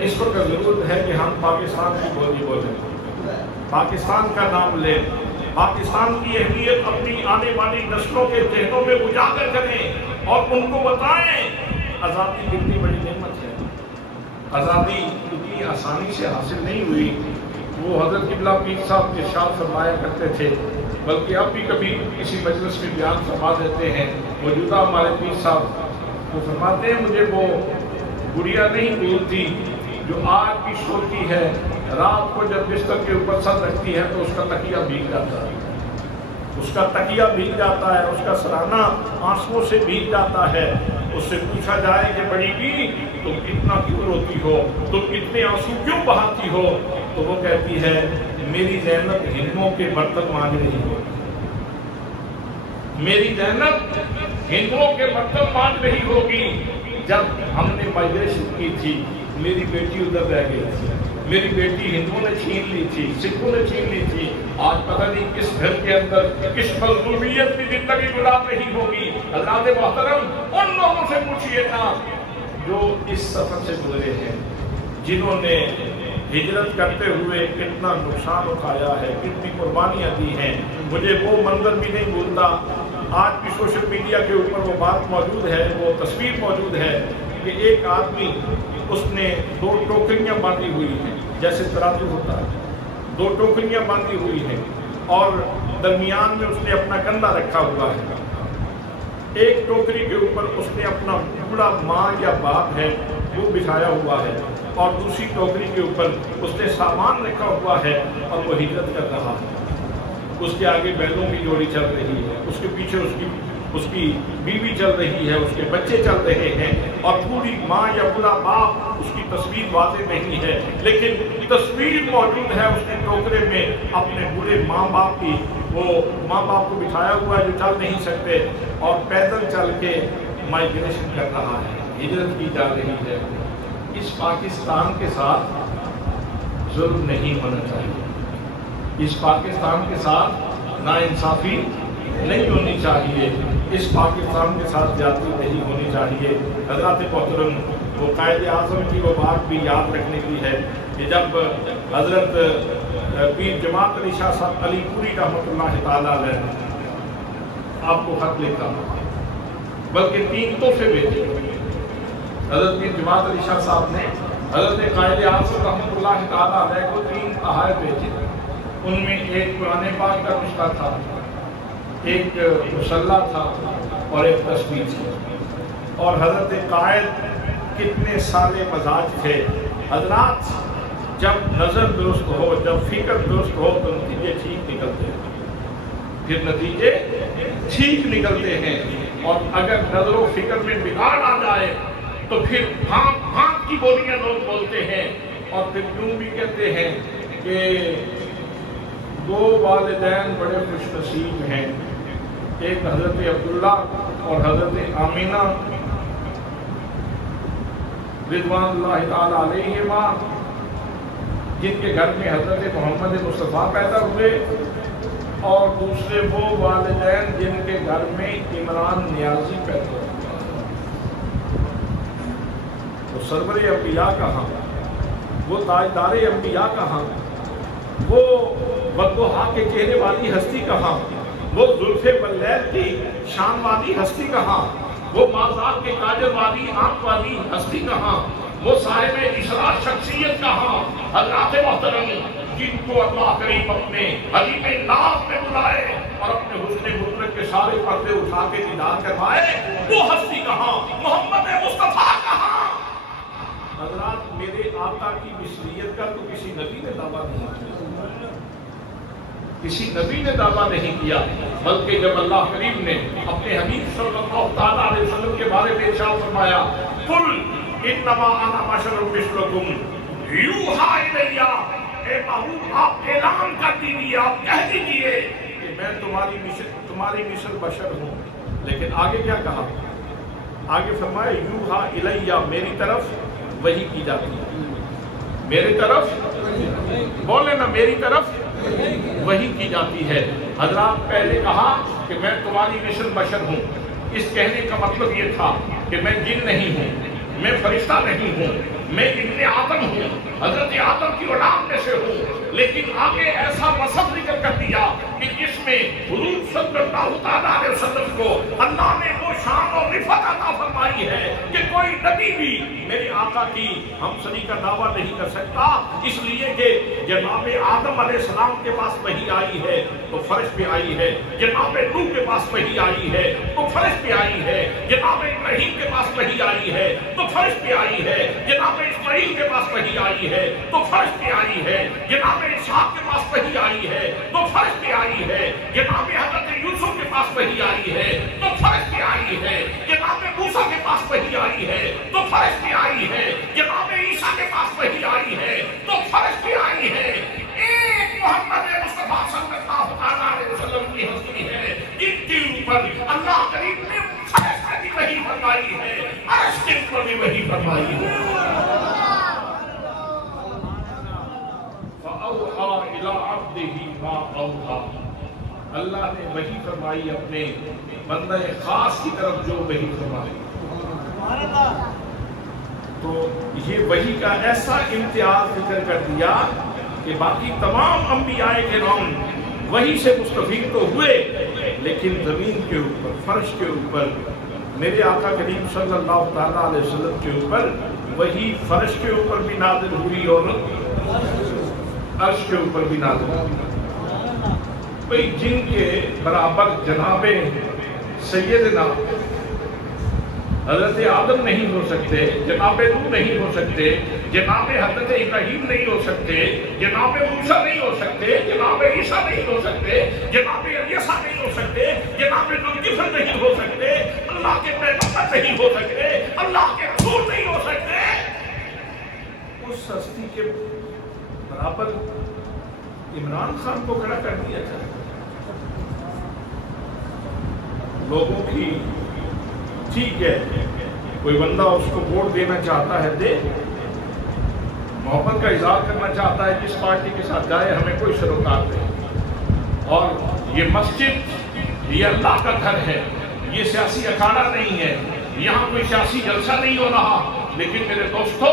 اس وقت ضرورت ہے کہ ہم پاکستان کی بولی بولیں، پاکستان کا نام لیں، پاکستان کی اہمیت اپنی آنے والی نسلوں کے ذہنوں میں اجاگر کریں اور ان کو بتائیں آزادی کتنی بڑی نعمت ہے۔ آزادی اتنی آسانی سے حاصل نہیں ہوئی۔ وہ حضرت قبلہ پیر صاحب ارشاد فرمایا کرتے تھے، بلکہ اب بھی کبھی کسی مجلس میں بیان فرما دیتے ہیں، موجودہ ہمارے پیر صاحب وہ فرماتے ہیں مجھے وہ گڑیا نہیں بھولتی جو آج بھی سوتی ہے، رات کو جب بستر کے اوپر سر رکھتی ہے تو اس کا تکیہ بھیگ جاتا ہے، اس کا تکیہ بھیگ جاتا ہے، اس کا سرانہ آنسوؤں سے بھیگ جاتا ہے۔ اس سے پوچھا جائے کہ بڑی بی تم اتنا کیوں روتی ہو، تم اتنے آنسو کیوں بہاتی ہو، تو وہ کہتی ہے میری زینب ہندوؤں کے برتن مانگ رہی ہو، میری زینب ہندوؤں کے برتن مانگ رہی ہوگی۔ جب ہم نے مائگریشن کی تھی میری بیٹی ادھر رہ گئی تھی، میری بیٹی ہندوؤں نے چھین لی تھی، سکھوں نے چھین لی تھی، آج پتہ نہیں کس گھر کے اندر کس مظلومیت کی زندگی گزار رہی ہوگی۔ حضرات محترم ان لوگوں سے پوچھئے نا جو اس سفر سے گزرے ہیں، جنہوں نے ہجرت کرتے ہوئے کتنا نقصان اٹھایا ہے، کتنی قربانیاں دی ہیں۔ مجھے وہ منظر بھی نہیں بھولتا، آج بھی سوشل میڈیا کے اوپر وہ بات موجود ہے، وہ تصویر موجود ہے کہ ایک آدمی اس نے 2 ٹوکریاں باندھی ہوئی ہیں جیسے ترازو ہوتا ہے، 2 ٹوکریاں باندھی ہوئی ہیں اور درمیان میں اس نے اپنا کندھا رکھا ہوا ہے۔ ایک ٹوکری کے اوپر اس نے اپنا بوڑھا ماں یا باپ ہے وہ بچھایا ہوا ہے اور دوسری ٹوکری کے اوپر اس نے سامان رکھا ہوا ہے اور وہ ہجرت کر رہا ہے۔ اس کے آگے بیلوں کی جوڑی چل رہی ہے، اس کے پیچھے اس کی بیوی چل رہی ہے، اس کے بچے چل رہے ہیں اور پوری ماں یا بوڑھا باپ اس کی تصویر واضح نہیں ہے، لیکن تصویر موجود ہے اس نے ٹوکرے میں اپنے بوڑھے ماں باپ کی، وہ ماں باپ کو بٹھایا ہوا ہے جو چل نہیں سکتے اور پیدل چل کے مائگریشن کر رہا ہے، ہجرت کی جا رہی ہے، اس پاکستان کے ساتھ ظلم نہیں ہونا چاہیے، اس پاکستان کے ساتھ ناانصافی نہیں ہونی چاہیے، اس پاکستان کے ساتھ زیادتی نہیں ہونی چاہیے۔ حضرات محترم، وہ قائد اعظم کی وہ بات بھی یاد رکھنے کی ہے کہ جب حضرت پیر جماعت علی شاہ صاحب علی پوری رحمۃ اللہ تعالیٰ علیہ آپ کو خط لکھا، بلکہ 3 تحفے بھیجے۔ حضرت پیر جماعت علی شاہ صاحب نے حضرت قائد اعظم رحمۃ اللہ تعالیٰ علیہ کو 3 تحائف بھیجے، ان میں ایک قرآن پاک کا نسخہ تھا، ایک مصلح تھا اور ایک تصویر تھی۔ اور حضرت قائد کتنے سالے مزاج تھے، حضرات جب نظر درست ہو، جب فکر درست ہو تو نتیجے ٹھیک نکلتے ہیں، پھر نتیجے ٹھیک نکلتے ہیں، اور اگر نظر و فکر میں بگاڑ آ جائے تو پھر بھانپ کی بولیاں لوگ بولتے ہیں، اور پھر یوں بھی کہتے ہیں کہ 2 والدین بڑے خوش نصیب ہیں، ایک حضرت عبداللہ اور حضرت آمینہ رضوان اللہ تعالیٰ علیہما، جن کے گھر میں حضرت محمد مصطفیٰ پیدا ہوئے، اور دوسرے وہ والدین جن کے گھر میں عمران نیازی پیدا ہوئے۔ وہ سرور انبیاء کہاں، وہ تاجدار انبیاء کہاں، وہ بدوحا کے چہرے والی ہستی کہاں، وہ زلف واللیل کی شان والی ہستی کہاں، وہ مازاق کے کاجل والی آنکھ والی ہستی کہاں، وہ صاحب اسرار شخصیت کہاں؟ حضرات محترم، جن کو اللہ کریم اپنے حبیب ناز میں بلائے اور اپنے حسن مطلق کے سارے پردے اٹھا کے دیدار کروائے، وہ ہستی کہاں؟ محمد مصطفیٰ کہاں؟ حضرات، میرے آقا کی مصریت کا تو کسی نبی نے دعویٰ نہیں کیا، کسی نبی نے دعویٰ نہیں کیا، بلکہ جب اللہ کریم نے اپنے حبیب صلی اللہ تعالیٰ علیہ وسلم کے بارے میں ارشاد فرمایا، قل انما انا بشر مثلکم یوحی الی، اے محبوب آپ اعلان کر دیجیے، آپ کہہ دیجیے کہ میں تمہاری مثل بشر ہوں۔ لیکن آگے کیا کہا؟ آگے فرمایا یوحی الی، میری طرف وحی کی جاتی ہے، میری طرف بولے نا، میری طرف وحی کی جاتی ہے۔ حضرات، پہلے کہا کہ میں تمہاری مثل بشر ہوں، اس کہنے کا مطلب یہ تھا کہ میں جن نہیں ہوں، میں فرشتہ نہیں ہوں، میں ابن آدم ہوں، حضرت آدم کی اولاد میں سے ہوں۔ لیکن آگے ایسا وصف ذکر کر دیا کہ جس میں حضور صلی اللہ تعالیٰ علیہ وسلم کو اللہ نے وہ شان اور رفعت عطا فرمائی ہے کہ کوئی نبی بھی میرے آقا کی ہمسنی کا دعویٰ نہیں کر سکتا، اس لیے کہ جناب آدم علیہ السلام کے پاس وحی آئی ہے تو فرش پہ آئی ہے، جناب نوح کے پاس وحی آئی ہے تو فرش پہ آئی ہے، جناب ابراہیم کے پاس وحی آئی ہے تو فرش پہ آئی ہے، جناب اسماعیل کے پاس وحی آئی ہے تو فرش پہ آئی ہے، جناب اسحاق کے پاس وحی آئی ہے تو فرش پہ آئی ہے، جناب حضرت یوسف کے پاس وحی آئی ہے تو فرش پہ آئی ہے، جناب موسیٰ کے پاس وحی آئی ہے تو فرش پہ آئی ہے، جناب عیسیٰ کے پاس وحی آئی ہے تو فرش پہ آئی ہے۔ ایک محمد مصطفیٰ صلی اللہ علیہ وسلم کی ہستی ہے جن کے اوپر اللہ کریم نے فرش پہ بھی وحی فرمائی ہے، عرش کے اوپر بھی وحی فرمائی ہے۔ فَأَوْحَىٰ إِلَىٰ عَبْدِهِ مَا أَوْحَىٰ، اللہ نے وحی فرمائی اپنے بندہ خاص کی طرف جو وحی فرمائی۔ تو یہ وحی کا ایسا امتیاز ذکر کر دیا کہ باقی تمام انبیاء کرام وحی سے مستفید تو ہوئے، لیکن زمین کے اوپر، فرش کے اوپر میرے آقا کریم صلی اللہ تعالیٰ علیہ وسلم کے اوپر وحی فرش کے اوپر بھی نازل ہوئی اور عرش کے اوپر بھی نازل ہوئی۔ بھئی جن کے برابر جناب سیدنا حضرت آدم نہیں ہو سکتے، جناب نوح نہیں ہو سکتے، جناب حضرت ابراہیم نہیں ہو سکتے، جناب موسیٰ نہیں ہو سکتے، جناب عیسیٰ نہیں ہو سکتے، جناب الیسا نہیں ہو سکتے، جناب ذوالکفل نہیں ہو سکتے، اللہ کے پیغمبر نہیں ہو سکتے، اللہ کے رسول نہیں ہو سکتے، اس ہستی کے برابر عمران خان کو کھڑا کر دیا جائے۔ لوگوں کی ٹھیک ہے، کوئی بندہ اس کو ووٹ دینا چاہتا ہے دے، محبت کا اظہار کرنا چاہتا ہے جس پارٹی کے ساتھ جائے، ہمیں کوئی سروکار نہیں۔ اور یہ مسجد یہ اللہ کا گھر ہے، یہ سیاسی اکھاڑا نہیں ہے، یہاں کوئی سیاسی جلسہ نہیں ہو رہا، لیکن میرے دوستو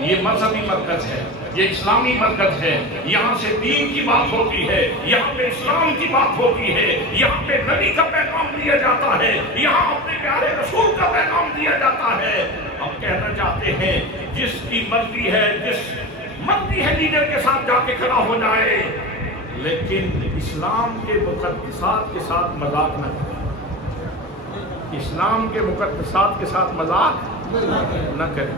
یہ مذہبی مرکز ہے، یہ اسلامی مرکز ہے، یہاں سے دین کی بات ہوتی ہے، یہاں پہ اسلام کی بات ہوتی ہے، یہاں پہ نبی کا پیغام دیا جاتا ہے، یہاں اپنے پیارے رسول کا پیغام دیا جاتا ہے۔ ہم کہنا چاہتے ہیں جس کی مرضی ہے، جس مرضی ہے لیڈر کے ساتھ جا کے کھڑا ہو جائے، لیکن اسلام کے مقدسات کے ساتھ مذاق نہ کرے، اسلام کے مقدسات کے ساتھ مذاق نہ کرے،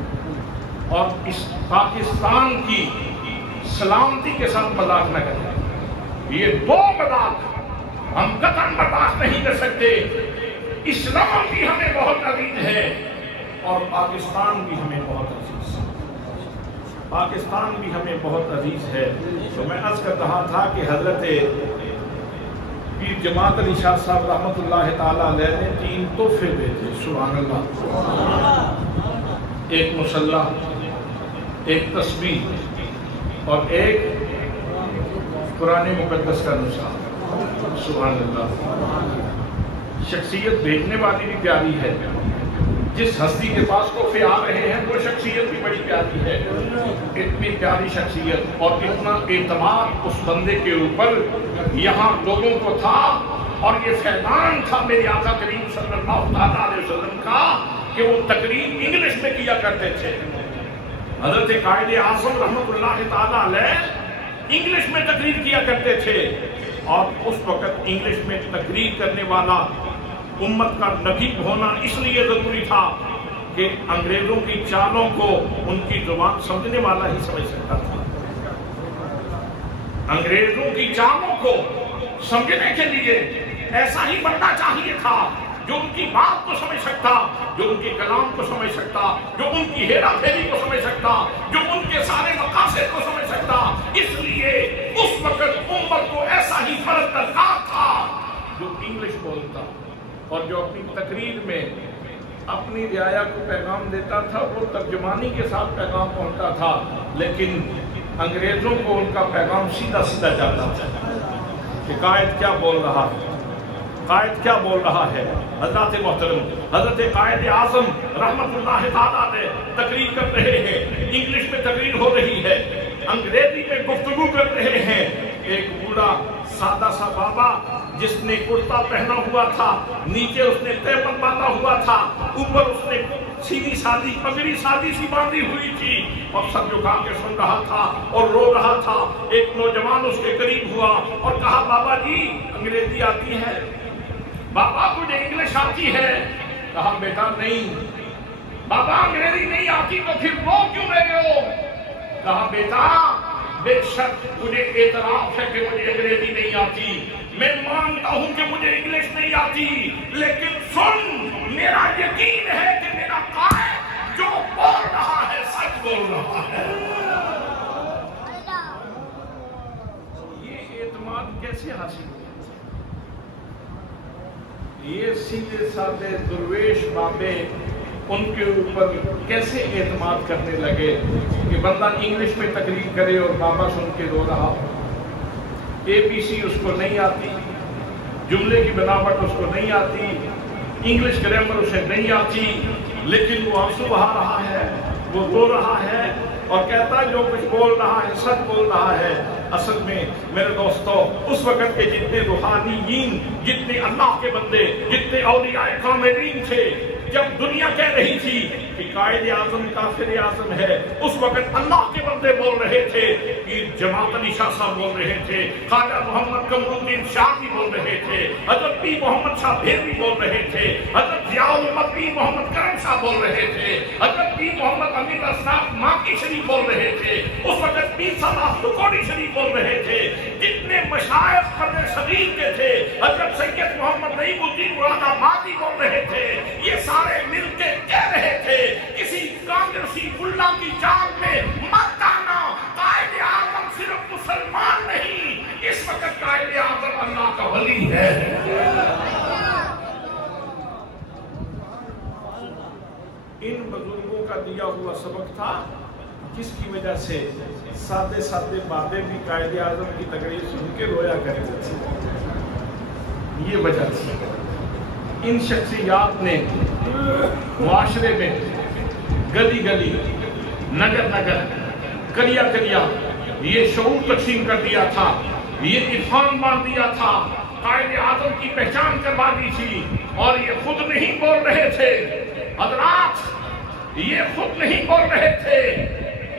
اور اس پاکستان کی سلامتی کے ساتھ مذاق نہ کرے۔ یہ دو مذاق ہم قطعاً برداشت نہیں کر سکتے۔ اسلام بھی ہمیں بہت عزیز ہے اور پاکستان بھی ہمیں بہت عزیز ہے، پاکستان بھی ہمیں بہت عزیز ہے۔ تو میں عرض کر رہا تھا کہ حضرت پیر جماعت علی شاہ صاحب رحمۃ اللہ تعالیٰ علیہ نے 3 تحفے دیے، سبحان اللہ، ایک مصلی، ایک تسبیح اور ایک قرآن مقدس کا نسخہ، سبحان اللہ۔ شخصیت بھیجنے والی بھی پیاری ہے، جس ہستی کے پاس تحفے آ رہے ہیں وہ شخصیت بھی بڑی پیاری ہے، اتنی پیاری شخصیت اور اتنا اعتماد اس بندے کے اوپر یہاں لوگوں کو تھا، اور یہ فیضان تھا میرے آقا کریم صلی اللہ علیہ وسلم کا کہ وہ تقریر انگلش میں کیا کرتے تھے۔ حضرت قائد اعظم رحمۃ اللہ تعالیٰ علیہ انگلش میں تقریر کیا کرتے تھے، اور اس وقت انگلش میں تقریر کرنے والا امت کا نبی ہونا اس لیے ضروری تھا کہ انگریزوں کی چالوں کو ان کی زبان سمجھنے والا ہی سمجھ سکتا تھا۔ انگریزوں کی چالوں کو سمجھنے کے لیے ایسا ہی بننا چاہیے تھا جو ان کی بات کو سمجھ سکتا، جو ان کے کلام کو سمجھ سکتا، جو ان کی ہیرا پھیری کو سمجھ سکتا، جو ان کے سارے مقاصد کو سمجھ سکتا۔ اس لیے اس وقت امت کو ایسا ہی فرد درکار تھا جو انگلش بولتا اور جو اپنی تقریر میں اپنی رعایا کو پیغام دیتا تھا، وہ ترجمانی کے ساتھ پیغام پہنچتا تھا، لیکن انگریزوں کو ان کا پیغام سیدھا سیدھا جاتا تھا کہ قائد کیا بول رہا ہے، قائد کیا بول رہا ہے۔ حضرات محترم، حضرت قائد اعظم رحمت اللہ تعالیٰ نے تقریر کر رہے ہیں، انگلش میں تقریر ہو رہی ہے، انگریزی میں گفتگو کر رہے ہیں۔ ایک بوڑھا سادہ سا بابا جس نے کرتا پہنا ہوا تھا، نیچے اس نے تیمم باندھا ہوا تھا، اوپر اس نے سیدھی سادی پگڑی سادی سی باندھی ہوئی تھی، اور سر جھکا کے سن رہا تھا اور رو رہا تھا۔ ایک نوجوان اس کے قریب ہوا اور کہا، بابا جی انگریزی آتی ہے؟ بابا تجھے انگلش آتی ہے؟ کہا بیٹا نہیں۔ بابا انگریزی نہیں آتی تو پھر رو کیوں رہے ہو؟ کہا بیٹا بے شک مجھے اعتراف ہے کہ مجھے انگریزی نہیں آتی، میں مانتا ہوں کہ مجھے انگلش نہیں آتی، لیکن سن، میرا یقین ہے کہ میرا قائد جو بول رہا ہے سچ بول رہا ہے۔ یہ اعتماد کیسے حاصل ہوا؟ یہ سیدھے سادے درویش بابے ان کے اوپر کیسے اعتماد کرنے لگے کہ بندہ انگلش میں تقریر کرے اور بابا سن کے رو رہا ہو، ABC اس کو نہیں آتی، جملے کی بناوٹ اس کو نہیں آتی، انگلش گرامر اسے نہیں آتی، لیکن وہ آنسو بہا رہا ہے، وہ رو رہا ہے اور کہتا ہے جو کچھ بول رہا ہے سچ بول رہا ہے۔ اصل میں میرے دوستو اس وقت کے جتنے روحانیین، جتنے اللہ کے بندے، جتنے اولیاء کاملین تھے، جب دنیا کہہ رہی تھی کہ قائد اعظم کافر اعظم ہے، اس وقت اللہ کے بندے بول رہے تھے، پیر جماعت علی شاہ صاحب بول رہے تھے، خواجہ محمد قمر الدین شاہ بھی بول رہے تھے، حضرت پیر محمد شاہ بھیروی بول رہے تھے، حضرت ضیاء الحق پیر محمد کرم شاہ بول رہے تھے، حضرت پیر محمد امیر اسلاف ماکی شریف بول رہے تھے، اس وقت پیر صلاح لکوڑی شریف بول رہے تھے، جتنے مشائخ قرن صغیر کے تھے، حضرت سید محمد نعیم الدین مراد آبادی بول رہے تھے، یہ سارے مل کے کہہ رہے تھے کسی کانگریسی ملا کی جان میں مت آنا، قائد اعظم صرف مسلمان نہیں، اس وقت قائد اعظم اللہ کا ولی ہے۔ کا دیا ہوا سبق تھا، جس کی وجہ سے سادے سادے باتیں بھی قائد اعظم کی تقریر سن کے رویا کرتے تھے۔ یہ وجہ تھی ان شخصیات نے معاشرے میں گلی گلی، نگر نگر، کلیا کلیا یہ شعور تقسیم کر دیا تھا، یہ عرفان باندھ دیا تھا، قائد اعظم کی پہچان کروا دی تھی، اور یہ خود نہیں بول رہے تھے حضرات، یہ خود نہیں بول رہے تھے،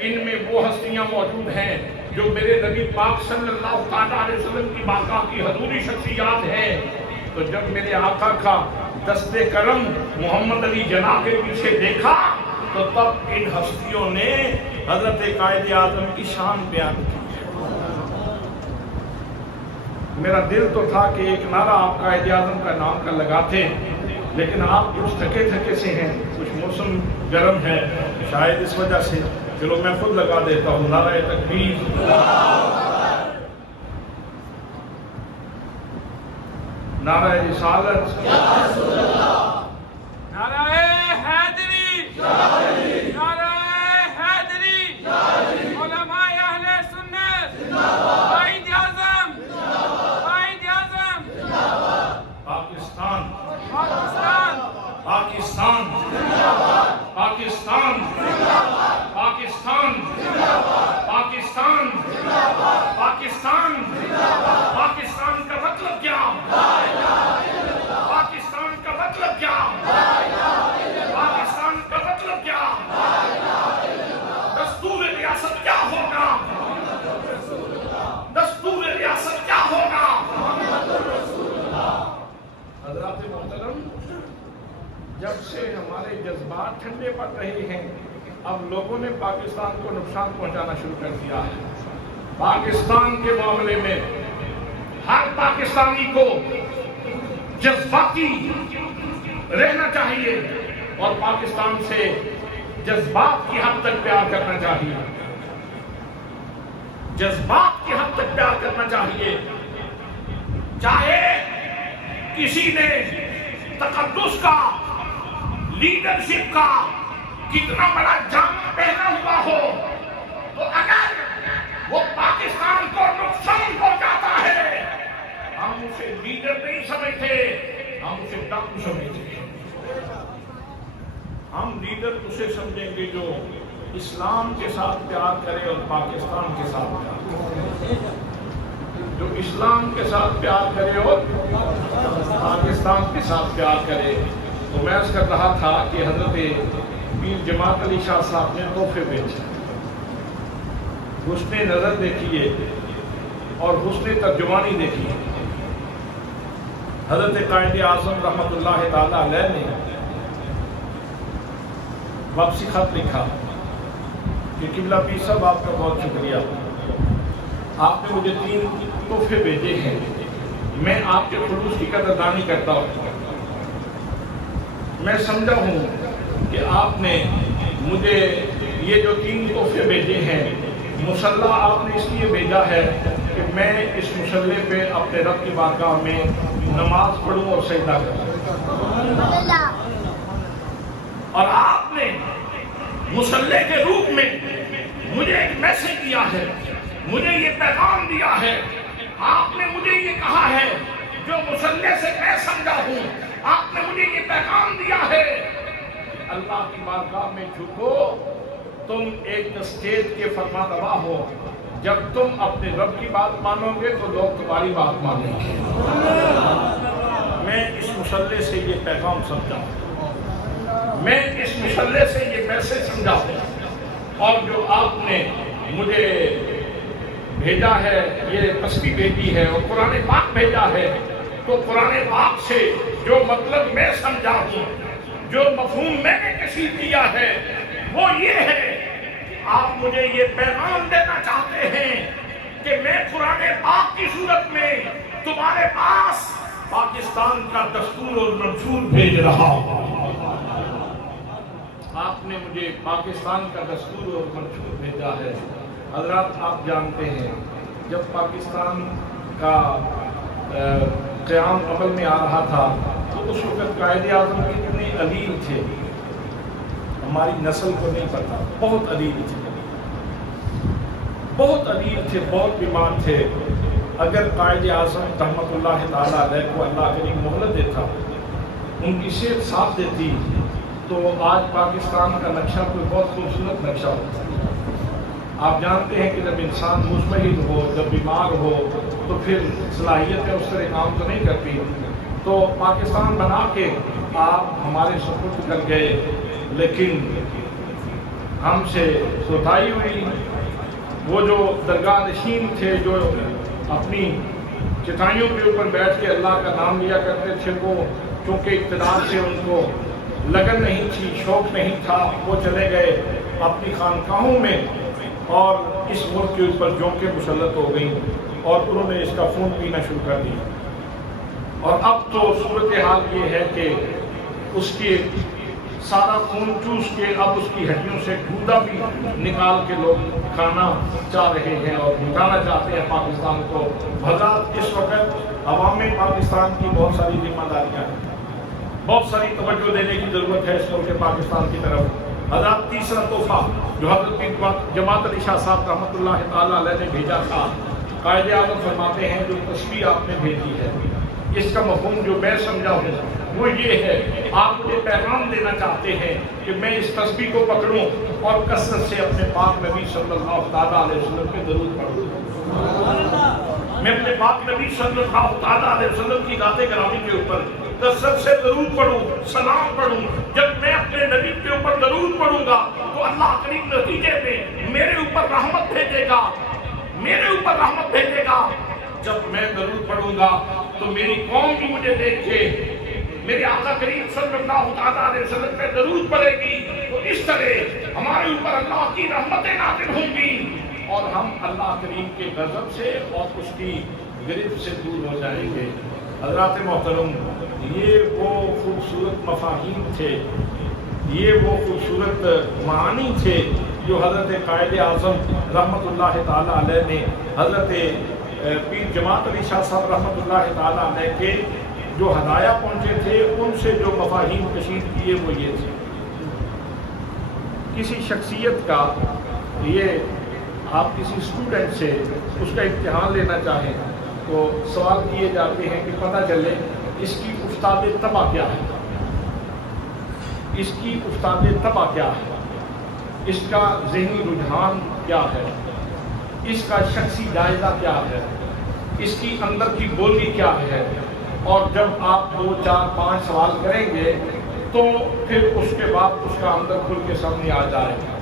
ان میں وہ ہستیاں موجود ہیں جو میرے نبی پاک صلی اللہ علیہ وسلم کی بارگاہ کی حضوری شخصیات ہیں۔ تو جب میرے آقا کا دست کرم محمد علی جناح کے پیچھے دیکھا تو تب ان ہستیوں نے حضرت قائد اعظم کی شان بیان کی۔ میرا دل تو تھا کہ ایک نعرہ آپ قائد اعظم کا نام کا لگاتے، لیکن آپ کچھ تھکے تھکے سے ہیں، کچھ موسم گرم ہے، شاید اس وجہ سے چلو میں خود لگا دیتا ہوں، نعرہ تکبیر، نعرہ رسالت، نعرہ حیدری، نعرہ حیدری، علماء اہل سنت، قائد اعظم، قائد اعظم، پاکستان، پاکستان، پاکستان، پاکستان، پاکستان، پاکستان، پاکستان، پاکستان کا مطلب کیا؟ پاکستان کا مطلب کیا؟ پاکستان کا مطلب کیا؟ دستور ریاست کیا ہوگا؟ دستور ریاست کیا ہوگا؟ حضرات محترم، جب سے ہمارے جذبات ٹھنڈے پڑ رہے ہیں، اب لوگوں نے پاکستان کو نقصان پہنچانا شروع کر دیا ہے۔ پاکستان کے معاملے میں ہر پاکستانی کو جذباتی رہنا چاہیے اور پاکستان سے جذبات کی حد تک پیار کرنا چاہیے، جذبات کی حد تک پیار کرنا چاہیے۔ چاہے کسی نے تقدس کا، لیڈرشپ کا کتنا بڑا جامع پہنا ہوا ہو، تو اگر وہ پاکستان کو نقصان پہنچاتا ہے، ہم اسے لیڈر نہیں سمجھتے، ہم اسے ڈاکو سمجھتے ہیں۔ ہم لیڈر اسے سمجھیں گے جو اسلام کے ساتھ پیار کرے اور پاکستان کے ساتھ پیار کرے، جو اسلام کے ساتھ پیار کرے اور پاکستان کے ساتھ پیار کرے۔ تو میں اس کر رہا تھا کہ حضرت پیر جماعت علی شاہ صاحب نے تحفے بھیجے، حسن نظر دیکھیے اور حسن ترجمانی دیکھیے۔ حضرت قائد اعظم رحمت اللہ تعالی علیہ نے واپسی خط لکھا کہ قبلہ پیر صاحب آپ کا بہت شکریہ، آپ نے مجھے 3 تحفے بھیجے ہیں، میں آپ کے خلوص کی قدردانی کرتا ہوں۔ میں سمجھا ہوں کہ آپ نے مجھے یہ جو 3 تحفے بھیجے ہیں، مسلح آپ نے اس لیے بھیجا ہے کہ میں اس مسلح پہ اپنے رب کی بارگاہ میں نماز پڑھوں اور سجدہ کروں، اور آپ نے مسلح کے روپ میں مجھے ایک میسج دیا ہے، مجھے یہ پیغام دیا ہے۔ آپ نے مجھے یہ کہا ہے جو مسلح سے میں سمجھا ہوں، آپ نے مجھے یہ پیغام دیا ہے، اللہ کی بارگاہ میں جھکو، تم ایک اسٹیج کے فرما روا ہو، جب تم اپنے رب کی بات مانو گے تو لوگ تمہاری بات مانیں گے۔ میں اس مسلح سے یہ پیغام سمجھا، میں اس مسلح سے یہ میسج سمجھا، اور جو آپ نے مجھے بھیجا ہے، یہ تسبیح بھیجی ہے اور قرآن پاک بھیجا ہے، تو قرآن پاک سے جو مطلب میں سمجھا ہوں، جو مفہوم میں نے کشف کیا ہے، وہ یہ ہے کہ آپ مجھے یہ پیغام دینا چاہتے ہیں کہ میں قرآن پاک کی صورت میں تمہارے پاس پاکستان کا دستور اور منشور بھیج رہا ہوں۔ آپ نے مجھے پاکستان کا دستور اور منشور بھیجا ہے۔ حضرات، آپ جانتے ہیں جب پاکستان کا قیام عمل میں آ رہا تھا تو اس وقت قائد اعظم کتنے علیل تھے، ہماری نسل کو نہیں پتا. بہت عدیب تھے، بہت عدیب تھے، بہت بیمار تھے. اگر قائد اعظم رحمۃ اللہ تعالیٰ علیہ کو اللہ کریم مہلت دیتا، ان کی صحت ساتھ دیتی، تو آج پاکستان کا نقشہ کوئی بہت خوبصورت نقشہ ہوتا ہے. آپ جانتے ہیں کہ جب انسان مضمحل ہو، جب بیمار ہو، تو پھر صلاحیتیں اس طرح کام تو نہیں کرتی. تو پاکستان بنا کے آپ ہمارے سپرد کر گئے، لیکن ہم سے کوتاہی ہوئی. وہ جو درگاہ نشین تھے، جو اپنی چٹائیوں کے اوپر بیٹھ کے اللہ کا نام لیا کرتے تھے، وہ چونکہ اقتدار سے ان کو لگن نہیں تھی، شوق نہیں تھا، وہ چلے گئے اپنی خانقاہوں میں اور اس ملک کے اوپر جونکیں مسلط ہو گئیں اور انہوں نے اس کا خون پینا شروع کر دیا. اور اب تو صورتحال یہ ہے کہ اس کے سارا خون چوس کے اب اس کی ہڈیوں سے گودا بھی نکال کے لوگ کھانا چاہ رہے ہیں اور بھگانا چاہتے ہیں پاکستان کو. حضرات، اس وقت عوام پاکستان کی بہت ساری ذمہ داریاں ہیں، بہت ساری توجہ دینے کی ضرورت ہے اس ملک پاکستان کی طرف. حضرات، تیسرا تحفہ جو حضرت جماعت علی شاہ صاحب رحمۃ اللہ تعالیٰ علیہ نے بھیجا تھا، قائد اعظم فرماتے ہیں جو تصویر آپ نے بھیجی ہے، اس کا مفہوم جو میں سمجھا ہوں وہ یہ ہے، آپ مجھے پیغام دینا چاہتے ہیں کہ میں اس تسبیح کو پکڑوں اور کثرت سے اپنے پاک نبی صلی اللہ تعالیٰ علیہ وسلم پہ درود پڑھوں. میں اپنے پاک نبی صلی اللہ تعالیٰ علیہ وسلم کی ذات گرامی کے اوپر کثرت سے درود پڑھوں، سلام پڑھوں. جب میں اپنے نبی کے اوپر درود پڑھوں گا تو اللہ کریم نتیجے میں میرے اوپر رحمت بھیجے گا، میرے اوپر رحمت بھیجے گا. جب میں درود پڑھوں گا تو میری قوم بھی مجھے دیکھ کے میرے آقا کریم صلی اللہ تعالیٰ علیہ وسلم پہ درود پڑے گی، تو اس طرح ہمارے اوپر اللہ کی رحمتیں نازل ہوں گی اور ہم اللہ کریم کے غضب سے اور اس کی گرفت سے دور ہو جائیں گے. حضرات محترم، یہ وہ خوبصورت مفاہیم تھے، یہ وہ خوبصورت معانی تھے جو حضرت قائد اعظم رحمۃ اللہ تعالیٰ علیہ نے حضرت پیر جماعت علی شاہ صاحب رحمۃ اللہ تعالیٰ علیہ کے جو ہدایہ پہنچے تھے، ان سے جو مفاہیم کشید کیے وہ یہ تھے. کسی شخصیت کا یہ آپ کسی اسٹوڈنٹ سے اس کا امتحان لینا چاہیں تو سوال کیے جاتے ہیں کہ پتہ چلے اس کی استاد طبع کیا ہے، اس کی استاد طبع کیا ہے، اس کا ذہنی رجحان کیا ہے، اس کا شخصی جائزہ کیا ہے، اس کی اندر کی بولی کیا ہے. اور جب آپ 2 4 5 سوال کریں گے تو پھر اس کے بعد اس کا اندر کھل کے سامنے آ جائے گا،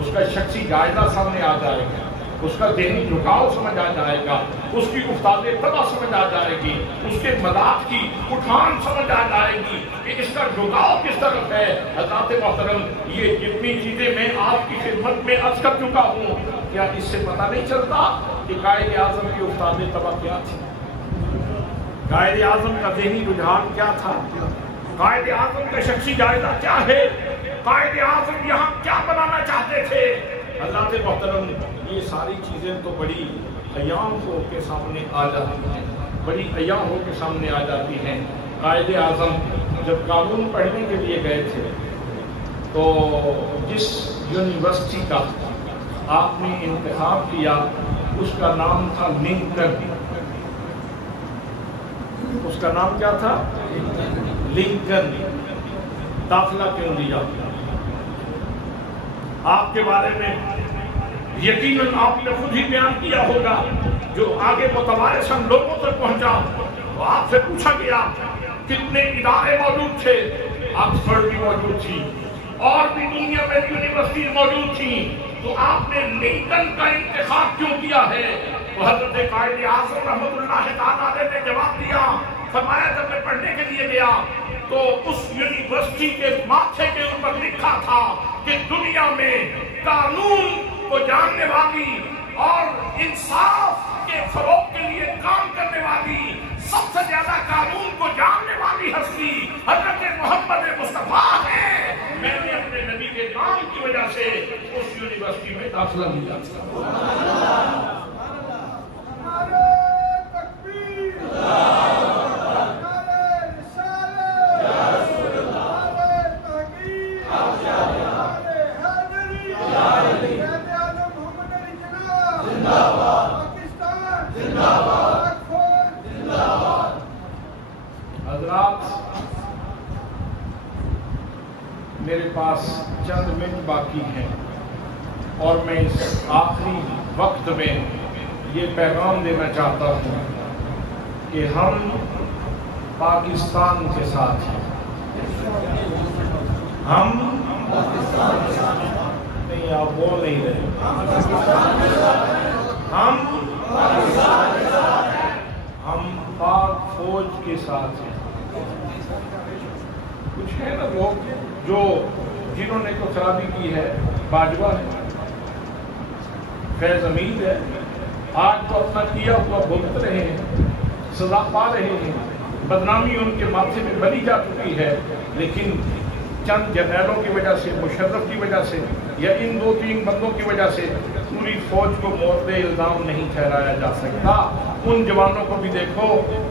اس کا شخصی جائزہ سامنے آ جائے گا، اس کا ذہنی جھکاؤ سمجھ آ جائے گا، اس کی استاد طبع سمجھ آ جائے گی، اس کے مذاق کی اٹھان سمجھ آ جائے گی کہ اس کا جھکاؤ کس طرف ہے. حضرات محترم، یہ جتنی چیزیں میں آپ کی خدمت میں عرض کر چکا ہوں، کیا اس سے پتہ نہیں چلتا کہ قائد اعظم کی استاد طبع کیا تھی، قائد اعظم کا ذہنی رجحان کیا تھا، قائد اعظم کا شخصی جائزہ کیا ہے، قائد اعظم یہاں کیا بنانا چاہتے تھے. حضرات محترم، یہ ساری چیزیں تو بڑی عیاں ہو کے سامنے آ جاتی ہیں، بڑی عیاں ہو کے سامنے آ جاتی ہیں. قائد اعظم جب قانون پڑھنے کے لیے گئے تھے تو جس یونیورسٹی کا آپ نے انتخاب کیا اس کا نام تھا لنکن. اس کا نام کیا تھا؟ لنکن. داخلہ کیوں لیا؟ آپ کے بارے میں یقیناً آپ نے خود ہی بیان کیا ہوگا، جو آگے متوارثاً لوگوں تک پہنچا. تو آپ سے پوچھا گیا کتنے ادارے موجود تھے، آکسفورڈ بھی موجود تھی اور بھی دنیا میں یونیورسٹیز موجود تھیں، تو آپ نے لنکن کا انتخاب کیوں کیا ہے؟ تو حضرت قائد اعظم رحمۃ اللہ تعالیٰ علیہ نے جواب دیا، فرمایا جب میں پڑھنے کے لیے گیا تو اس یونیورسٹی کے ماتھے کے اوپر لکھا تھا کہ دنیا میں قانون کو جاننے والی اور انصاف کے فروغ کے لیے کام کرنے والی، سب سے زیادہ قانون کو جاننے والی ہستی حضرت محمد مصطفیٰ ہے. میں نے اپنے نبی کے نام کی وجہ سے اس یونیورسٹی میں داخلہ لیا. چند منٹ باقی ہیں اور میں اس آخری وقت میں یہ پیغام دینا چاہتا ہوں کہ ہم پاکستان کے ساتھ ہیں. ہم نہیں، آپ بول نہیں رہے. ہم پاک فوج کے ساتھ ہیں. کچھ ہے نا لوگ جو جنہوں نے تو خرابی کی ہے، باجوہ ہے، فیض حمید ہے، آج تو اپنا کیا ہوا بھگت رہے ہیں، سزا پا رہے ہیں، بدنامی ان کے ماتھے میں بنی جا چکی ہے. لیکن چند جرنیلوں کی وجہ سے، مشرف کی وجہ سے یا ان 2-3 بندوں کی وجہ سے پوری فوج کو مورد الزام نہیں ٹھہرایا جا سکتا. ان جوانوں کو بھی دیکھو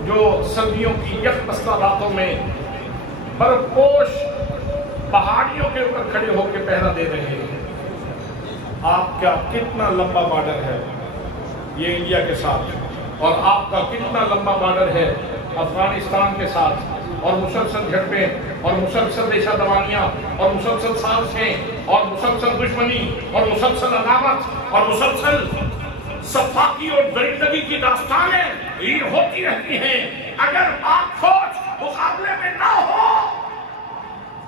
جو سردیوں کی یکبستہ راتوں میں برف پوش پہاڑیوں کے اوپر کھڑے ہو کے پہرا دے رہے ہیں. آپ کا کتنا لمبا بارڈر ہے یہ انڈیا کے ساتھ، اور آپ کا کتنا لمبا بارڈر ہے افغانستان کے ساتھ، اور مسلسل جھڑپیں اور مسلسل ریشہ دوانیاں اور مسلسل سازشیں اور مسلسل دشمنی اور مسلسل عداوت اور مسلسل صفاقی اور درندگی کی داستانیں یہ ہوتی رہتی ہیں. اگر پاک فوج مقابلے میں نہ ہو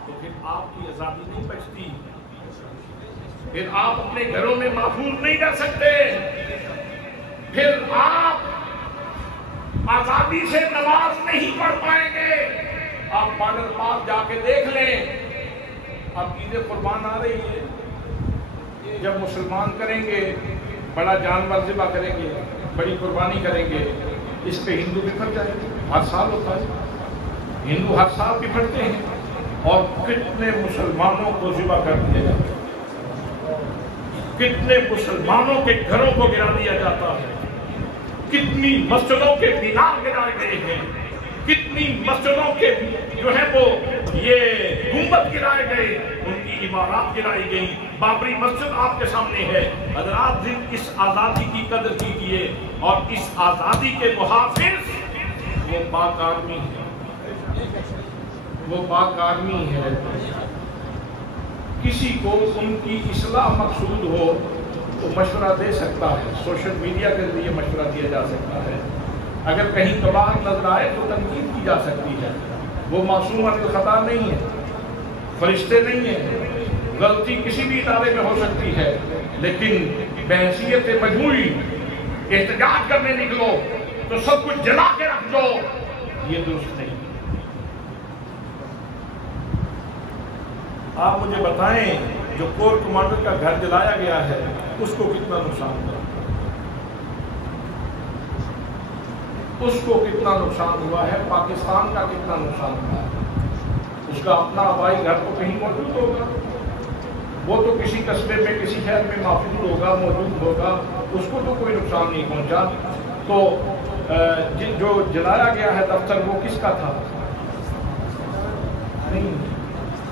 تو پھر آپ کی آزادی نہیں بچتی، پھر آپ اپنے گھروں میں محفوظ نہیں رہ سکتے، پھر آپ آزادی سے نماز نہیں پڑھ پائیں گے. آپ بارڈر پاس جا کے دیکھ لیں. اب عید قربان آ رہی ہے، جب مسلمان کریں گے بڑا جانور ذبح کریں گے، بڑی قربانی کریں گے، اس پہ ہندو بپھر جائیں گے. ہر سال ہوتا ہے، ہندو ہر سال بپھرتے ہیں، اور کتنے مسلمانوں کو ذبح کر دیا جاتا ہے، کتنے مسلمانوں کے گھروں کو گرا دیا جاتا ہے، کتنی مسجدوں کے مینار گرائے گئے ہیں، کتنی مسجدوں کے جو ہے وہ یہ گنبد گرائے گئے، ان کی عمارات گرائی گئی. بابری مسجد آپ کے سامنے ہے. حضرات دن اس آزادی کی قدر کیجیے، اور اس آزادی کے محافظ وہ پاک آرمی ہے، وہ پاک آرمی ہے. کسی کو ان کی اصلاح مقصود ہو تو مشورہ دے سکتا ہے، سوشل میڈیا کے ذریعے مشورہ دیا جا سکتا ہے. اگر کہیں کباڑ نظر آئے تو تنقید کی جا سکتی ہے. وہ معصوم عن الخطا نہیں ہے، فرشتے نہیں ہیں، غلطی کسی بھی ادارے میں ہو سکتی ہے. لیکن بحیثیت مجموعی احتجاج کرنے نکلو تو سب کچھ جلا کے رکھ دو، یہ درست نہیں. آپ مجھے بتائیں جو کور کمانڈر کا گھر جلایا گیا ہے اس کو کتنا نقصان ہوا، اس کو کتنا نقصان ہوا ہے، پاکستان کا کتنا نقصان ہوا ہے. اس کا اپنا آبائی گھر تو کہیں موجود ہوگا، وہ تو کسی قصبے میں کسی شہر میں محفوظ ہوگا، موجود ہوگا، اس کو تو کوئی نقصان نہیں پہنچا. تو جو جلایا گیا ہے دفتر وہ کس کا تھا؟ نہیں،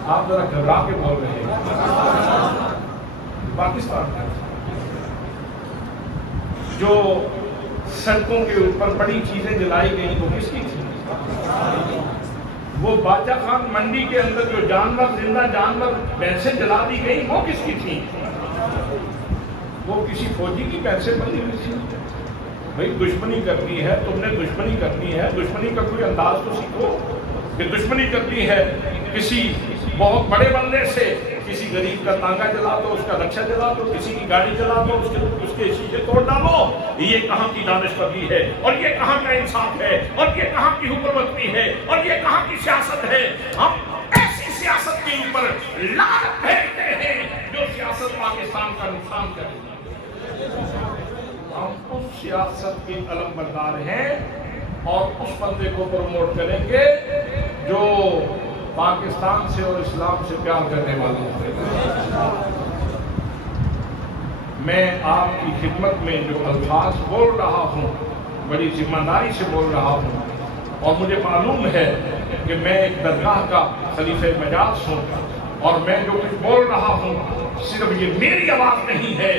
آپ ذرا گھبرا کے بول رہے ہیں، پاکستان کا. جو سڑکوں کے اوپر بڑی چیزیں جلائی گئیں وہ کس کی تھی؟ وہ باچا خان منڈی کے اندر جو جانور، زندہ جانور بھینسیں جلا دی گئی وہ کس کی تھی؟ وہ کسی فوجی کی بھینسیں بندی ہوئی تھی. بھئی دشمنی کرنی ہے، تم نے دشمنی کرنی ہے، دشمنی کا کوئی انداز تو سیکھو کہ دشمنی کرنی ہے کسی بہت بڑے بندے سے. کسی غریب کا تانگا جلا دو، اس کا رکشہ جلا دو، کسی کی گاڑی جلا دو، اس کے شیشے توڑ ڈالو. یہ کہاں کی دانش مندی ہے، اور یہ کہاں کا انصاف ہے، اور یہ کہاں کی حکومت ہے، اور یہ کہاں کی سیاست ہے؟ ہم ایسی سیاست کے اوپر لعنت بھیجتے ہیں جو سیاست پاکستان کا نقصان کرے. ہم اس سیاست کے علم بردار ہیں اور اس بندے کو پروموٹ کریں گے جو پاکستان سے اور اسلام سے پیار کرنے والا ہے. میں آپ کی خدمت میں جو الفاظ بول رہا ہوں بڑی ذمہ داری سے بول رہا ہوں، اور مجھے معلوم ہے کہ میں ایک درگاہ کا خلیفہ مجاز ہوں، اور میں جو کچھ بول رہا ہوں صرف یہ میری آواز نہیں ہے،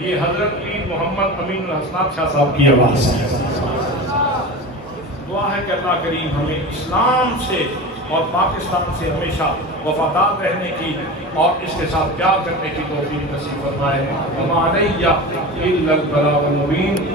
یہ حضرت پیر محمد امین الحسنات شاہ صاحب کی آواز ہے. دعا ہے کہ اللہ کریم ہمیں اسلام سے اور پاکستان سے ہمیشہ وفادار رہنے کی اور اس کے ساتھ پیار کرنے کی توفیق نصیب فرمائے۔ وما علیہ الا البلاغ المبین۔